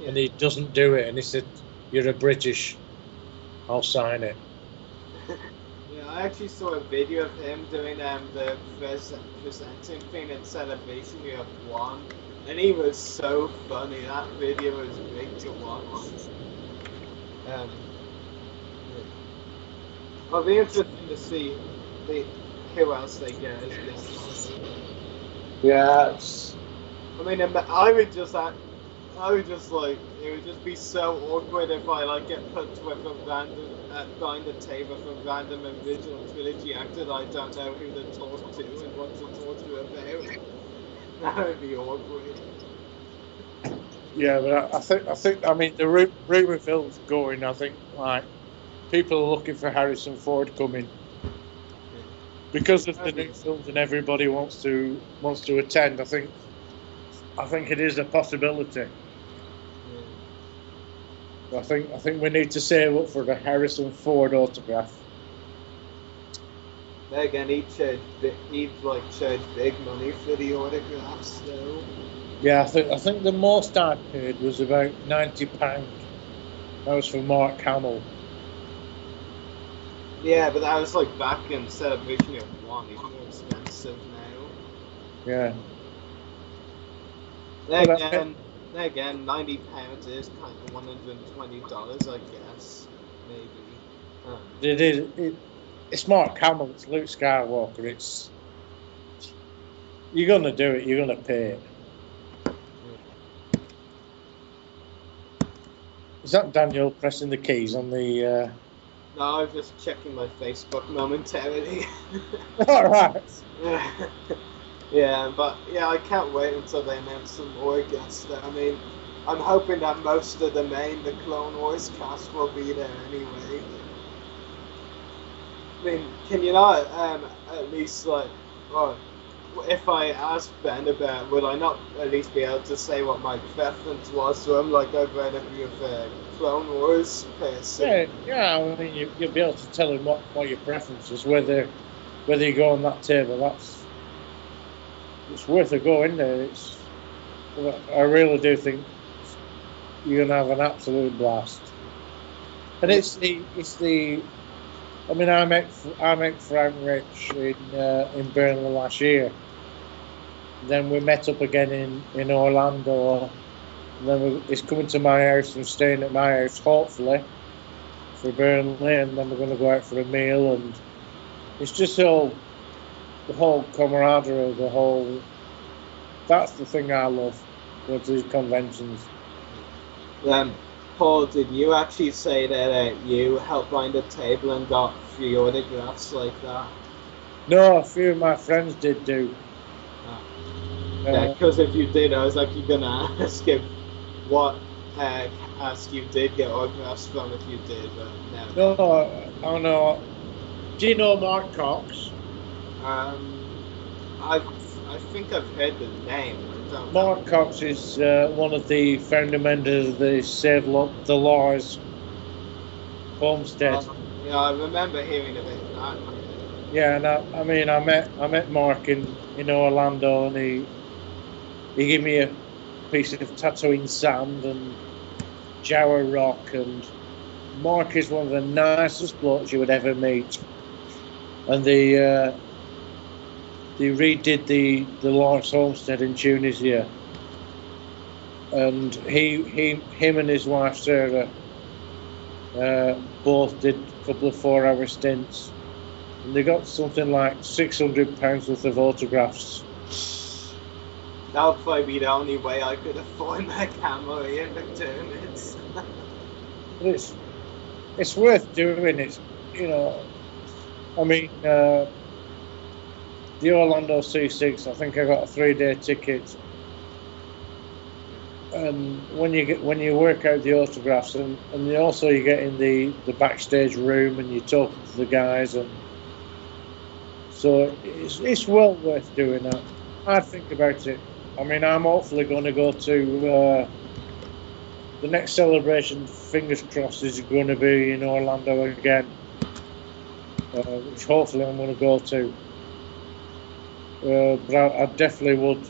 and he doesn't do it. And he said, "You're a British. I'll sign it." Yeah, I actually saw a video of him doing the presenting thing at Celebration Year 1, and he was so funny. That video was great to watch. It'll be interesting to see who else they get as guests. Yeah. I mean, I would just like, it would just be so awkward if I like get put with a random, behind the table for random original trilogy actor that I don't know who to talk to and what to talk to about. That would be awkward. Yeah, but I think the rumor fill's going. I think like people are looking for Harrison Ford coming because of the new films, and everybody wants to attend. I think it is a possibility. I think we need to save up for the Harrison Ford autograph. Again, he'd charge big money for the autographs, though. Yeah, I think the most I paid was about £90. That was for Mark Hamill. Yeah, but that was like back in Celebration Year 1. He's more expensive now. Yeah. Then again, £90 is kind of $120, I guess, maybe. It's Mark Hamill, it's Luke Skywalker. You're gonna do it. You're gonna pay it. Is that Daniel pressing the keys on the? No, I was just checking my Facebook momentarily. All right. Yeah, but yeah, I can't wait until they announce some more guests. I mean, I'm hoping that most of the Clone Wars cast will be there anyway. I mean, can you not at least if I asked Ben about, would I not at least be able to say what my preference was to him? Like I've read a few of Clone Wars person. Yeah. I mean, you'll be able to tell him what your preference is, whether you go on that table. It's worth a go, isn't it? I really do think you're gonna have an absolute blast. And it's the. I mean, I met Frank Rich in Burnley last year. Then we met up again in Orlando. And then he's coming to my house and staying at my house, hopefully, for Burnley. And then we're going to go out for a meal. And it's just the whole camaraderie, that's the thing I love with these conventions. Paul, did you actually say that you helped find a table and got free autographs like that? No, a few of my friends did do. Yeah, because if you did, I was actually going to ask him what cast you did get autographs from if you did, but no. No, I know. Do you know Mark Cox? I think I've heard the name. Mark Cox is one of the founder members of the Save the Laws homestead. Yeah, I remember hearing about that. Yeah, and I met Mark in Orlando, and he gave me a piece of Tatooine sand and Jawa rock, and Mark is one of the nicest blokes you would ever meet. And they redid the Lawrence homestead in Tunisia, and him and his wife Sarah both did a couple of 4-hour stints, and they got something like £600 worth of autographs. That would probably be the only way I could afford that camera in McDermott's. But it's worth doing it, I mean. The Orlando C6, I think I got a 3-day ticket. And when you work out the autographs, and also you get in the backstage room and you're talking to the guys, and so it's well worth doing that. I'd think about it. I mean, I'm hopefully going to go to the next celebration. Fingers crossed is going to be in Orlando again, which hopefully I'm going to go to. But I definitely would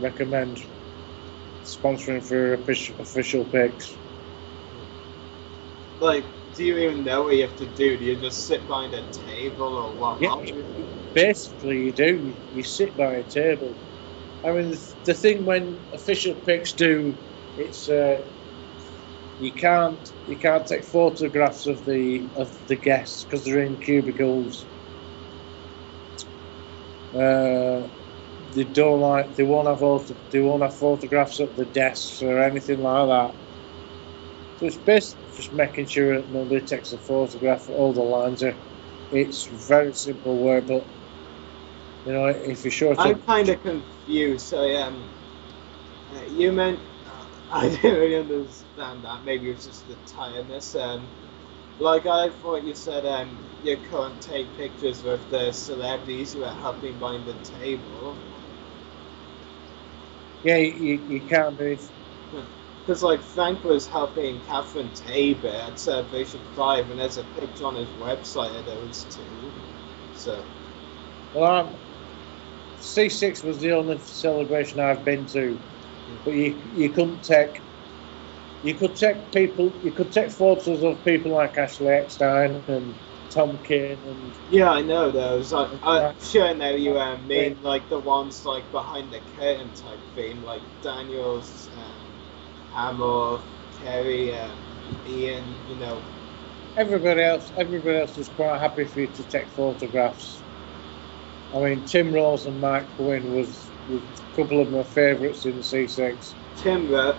recommend sponsoring for official picks. Like, do you even know what you have to do? Do you just sit behind a table or what? Yeah, basically you do. You sit by a table. I mean, the thing when official picks do, it's you can't take photographs of the guests because they're in cubicles. They won't have photographs at the desks or anything like that. So it's basically just making sure that nobody takes a photograph of all the lines. It's very simple work, but you know, if you're short, I'm kind of confused. So you meant I didn't really understand that. Maybe it's just the tiredness. Like I thought you said, you can't take pictures with the celebrities who are helping behind the table. Yeah, you can't do it. Because like Frank was helping Catherine Tabor at Celebration 5, and there's a picture on his website of those two. So. Well, C6 was the only celebration I've been to, but you couldn't take. You could take photos of people like Ashley Eckstein and Tom Kane and. Yeah, I know those. I'm sure now you mean like the ones like behind the curtain type thing, like Daniels, Hamill, Kerry, Ian. You know. Everybody else was quite happy for you to take photographs. I mean, Tim Rose and Mike Quinn was a couple of my favourites in the C6.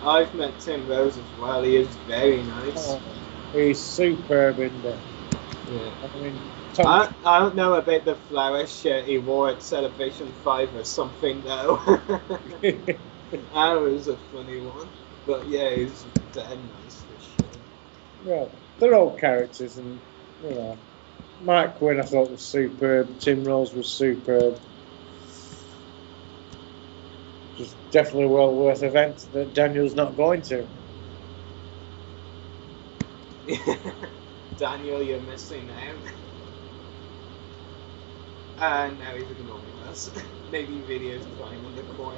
I've met Tim Rose as well. He is very nice. Oh, he's superb in there. Yeah. I mean, I don't know about the flower shirt he wore at Celebration 5 or something though. That was a funny one. But yeah, he's dead nice for sure. Well, they're all characters, and you know, Mike Quinn I thought was superb. Tim Rose was superb. It's definitely well worth an event that Daniel's not going to. Daniel, you're missing out. Now he's ignoring us. Maybe videos crying in the corner.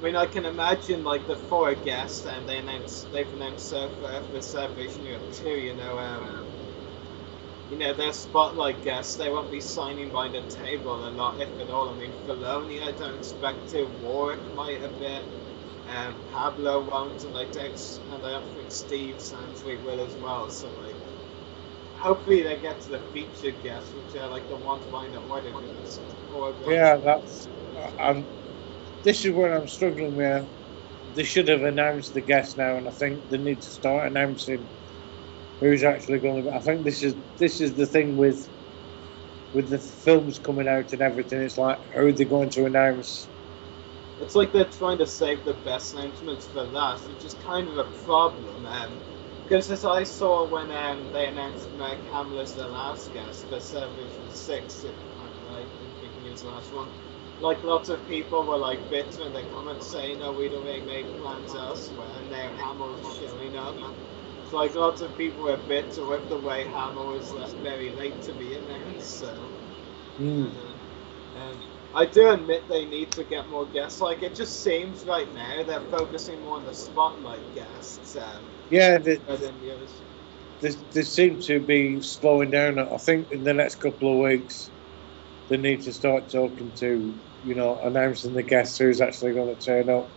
I mean, I can imagine like the 4 guests, and they've announced so far for the celebration you have 2. You know, their spotlight guests, they won't be signing behind a table a lot, if at all. I mean, Filoni, I don't expect to. Warwick might a bit. Pablo won't, and I don't think Steve Sansweet will as well. So, like, hopefully they get to the featured guests, which are like the ones behind the autographs. Yeah, that's. This is where I'm struggling with. They should have announced the guests now, and I think they need to start announcing who's actually going to. I think this is the thing with the films coming out and everything. It's like, who are they going to announce? It's like they're trying to save the best announcements for last, which is kind of a problem. Because as I saw when they announced Mark Hamill as the last guest for Celebration 6, if I'm right in thinking he was the last one. Like, lots of people were, like, bitter in the comments saying, no, we don't really make plans elsewhere, and now Hamill's showing up. So, like, lots of people were bitter with the way Hamill was very late to be announced, so. I do admit they need to get more guests. Like, it just seems right now they're focusing more on the spotlight guests. Yeah, they seem to be slowing down. I think in the next couple of weeks, they need to start talking to, you know, announcing the guests who's actually going to turn up.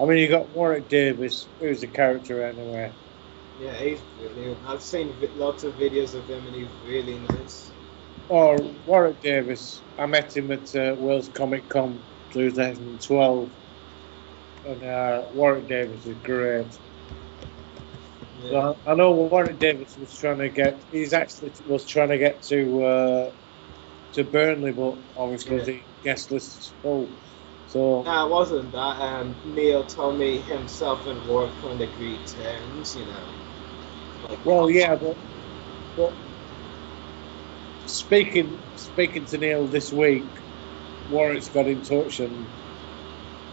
I mean, you got Warwick Davis, who's a character anyway. Yeah, he's brilliant. I've seen lots of videos of him, and he's really nice. Oh, Warwick Davis. I met him at Wales Comic Con 2012, and Warwick Davis is great. Yeah. So I know Warwick Davis was trying to get. He's actually was trying to get to Burnley, but obviously the guest list is full. So No, it wasn't that. Neil told me himself and Ward couldn't agree terms, you know. Like, well, yeah, but speaking to Neil this week, Warwick's got in touch, and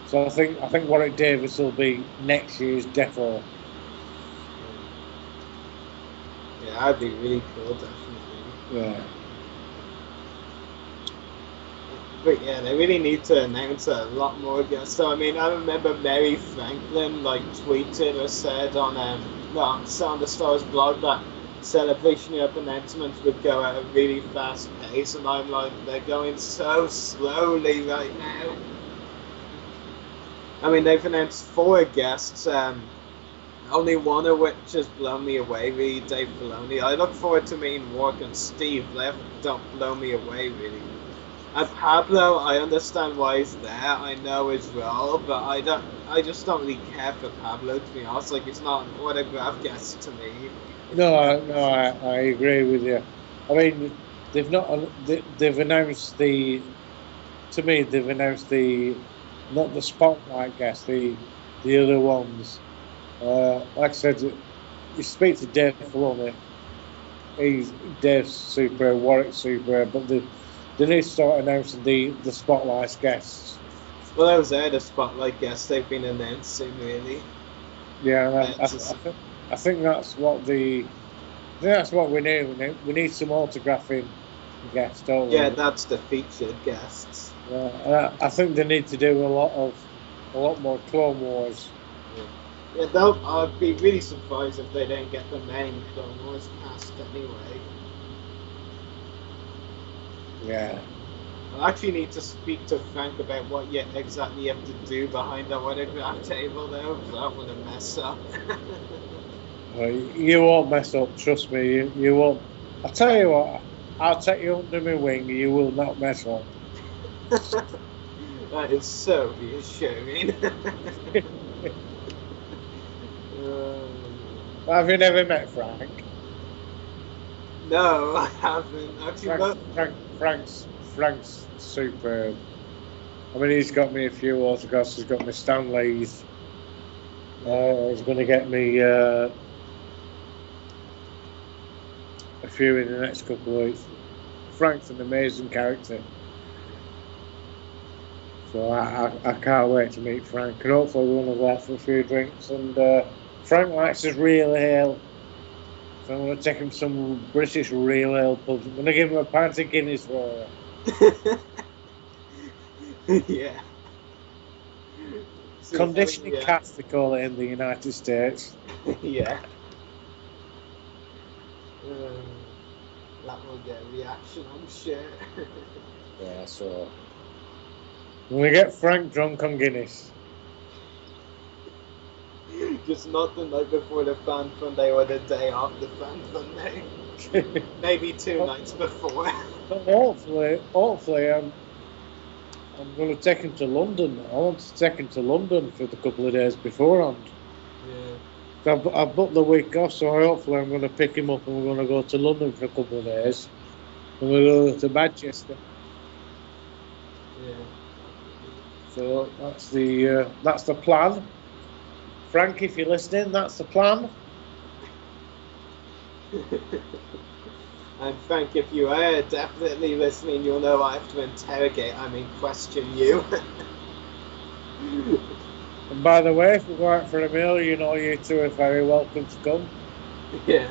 so I think Warwick Davis will be next year's defo. Yeah, that'd be really cool, definitely. Yeah. But yeah, they really need to announce a lot more guests. So I mean, I remember Mary Franklin like tweeted or said on Sound of Stars blog that Celebration Europe announcements would go at a really fast pace, and I'm like, they're going so slowly right now. I mean, they've announced 4 guests, only one of which has blown me away, really, Dave Filoni. I look forward to meeting Warwick and Steve. They don't blow me away, really. And Pablo, I understand why he's there. I know his role, but I just don't really care for Pablo, to be honest. Like, he's not an autograph guest to me. No, I agree with you. I mean, they've announced the not the spotlight guests, the other ones. Like I said, you speak to Dave Filoni, Dave's super, Warwick's super, but they need to start announcing the spotlight guests. Well, those are the spotlight guests they've been announcing, really. Yeah, I think that's what we need. We need some autographing guests, don't we? Yeah, that's the featured guests. Yeah, I think they need to do a lot more Clone Wars. Yeah, I'd be really surprised if they don't get the main Clone Wars cast anyway. Yeah. I actually need to speak to Frank about what you exactly have to do behind that autograph table, though, because I don't want to mess up. You won't mess up, trust me. You won't. I'll tell you what, I'll take you under my wing. You will not mess up. That is so reassuring. Have you never met Frank? No, I haven't. Actually, Frank's superb. I mean, he's got me a few autographs. He's got me Stanley's. He's going to get me a few in the next couple of weeks. Frank's an amazing character. So I can't wait to meet Frank. And hopefully we're going to go out for a few drinks. And Frank likes his real ale. So I'm going to take him some British real ale pubs. I'm going to give him a pint of Guinness for it. Yeah. Conditioning cast, they call it in the United States. Yeah. That will get a reaction, I'm sure. Yeah, so when we get Frank drunk on Guinness. Just not the night before the Fan Fun Day or the day after Fan Fun Day. Maybe 2 nights before. But hopefully, I'm going to take him to London. I want to take him to London for the couple of days beforehand. Yeah. So I've booked the week off, so hopefully I'm going to pick him up and we're going to go to London for a couple of days. And we'll go to Manchester. Yeah. So that's the plan. Frank, if you're listening, that's the plan. And Frank, if you are definitely listening, you'll know I have to question you. And by the way, if we go out for a meal, you know you two are very welcome to come. Yeah.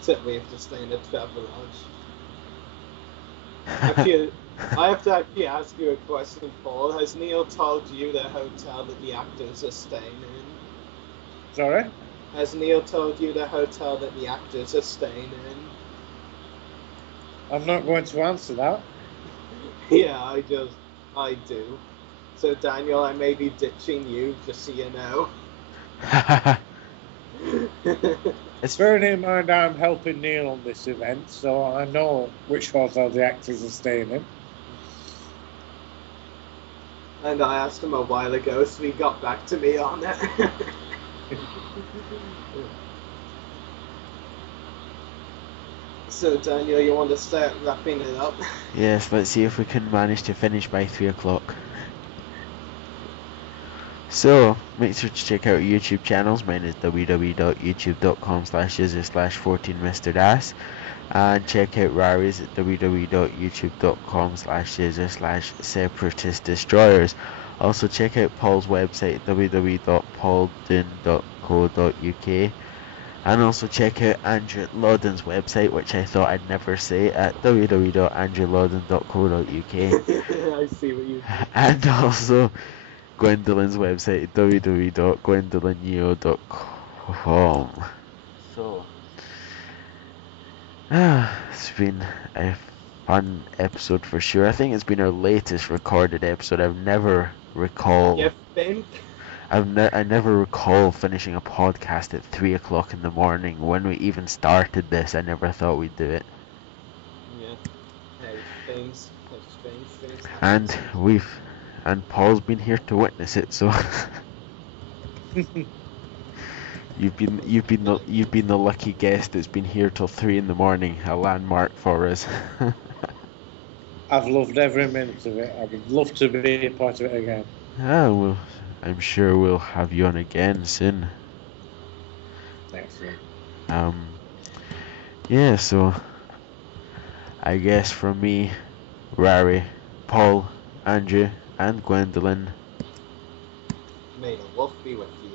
Except we have to stay in a travel lodge. Actually, I have to actually ask you a question, Paul. Has Neil told you the hotel that the actors are staying in? Sorry? Has Neil told you the hotel that the actors are staying in? I'm not going to answer that. Yeah, I do. So Daniel, I may be ditching you, just so you know. It's bearing in mind I'm helping Neil on this event, so I know which hotel the actors are staying in. And I asked him a while ago, so he got back to me on it. So Daniel, you want to start wrapping it up? Yes, let's see if we can manage to finish by 3 o'clock. So, make sure to check out our YouTube channels. Mine is www.youtube.com/user/14mrdas, and check out Rary's at www.youtube.com/user/separatist-destroyers. Also check out Paul's website, www.pauldun.co.uk, and also check out Andrew Lawden's website, which I thought I'd never say, at www.andrewlawden.co.uk. I see what you did. And also Gwendolyn's website, www.gwendolyneo.com. So, it's been a fun episode for sure. I think it's been our latest recorded episode. I never recall finishing a podcast at 3 o'clock in the morning. When we even started this, I never thought we'd do it. Yeah. Things And Paul's been here to witness it, so you've been the lucky guest that's been here till 3 in the morning, a landmark for us. I've loved every minute of it. I would love to be a part of it again. Well, I'm sure we'll have you on again soon. Excellent. Yeah, so I guess from me, Rary, Paul, Andrew, and Gwendolyn, may the wolf be with you.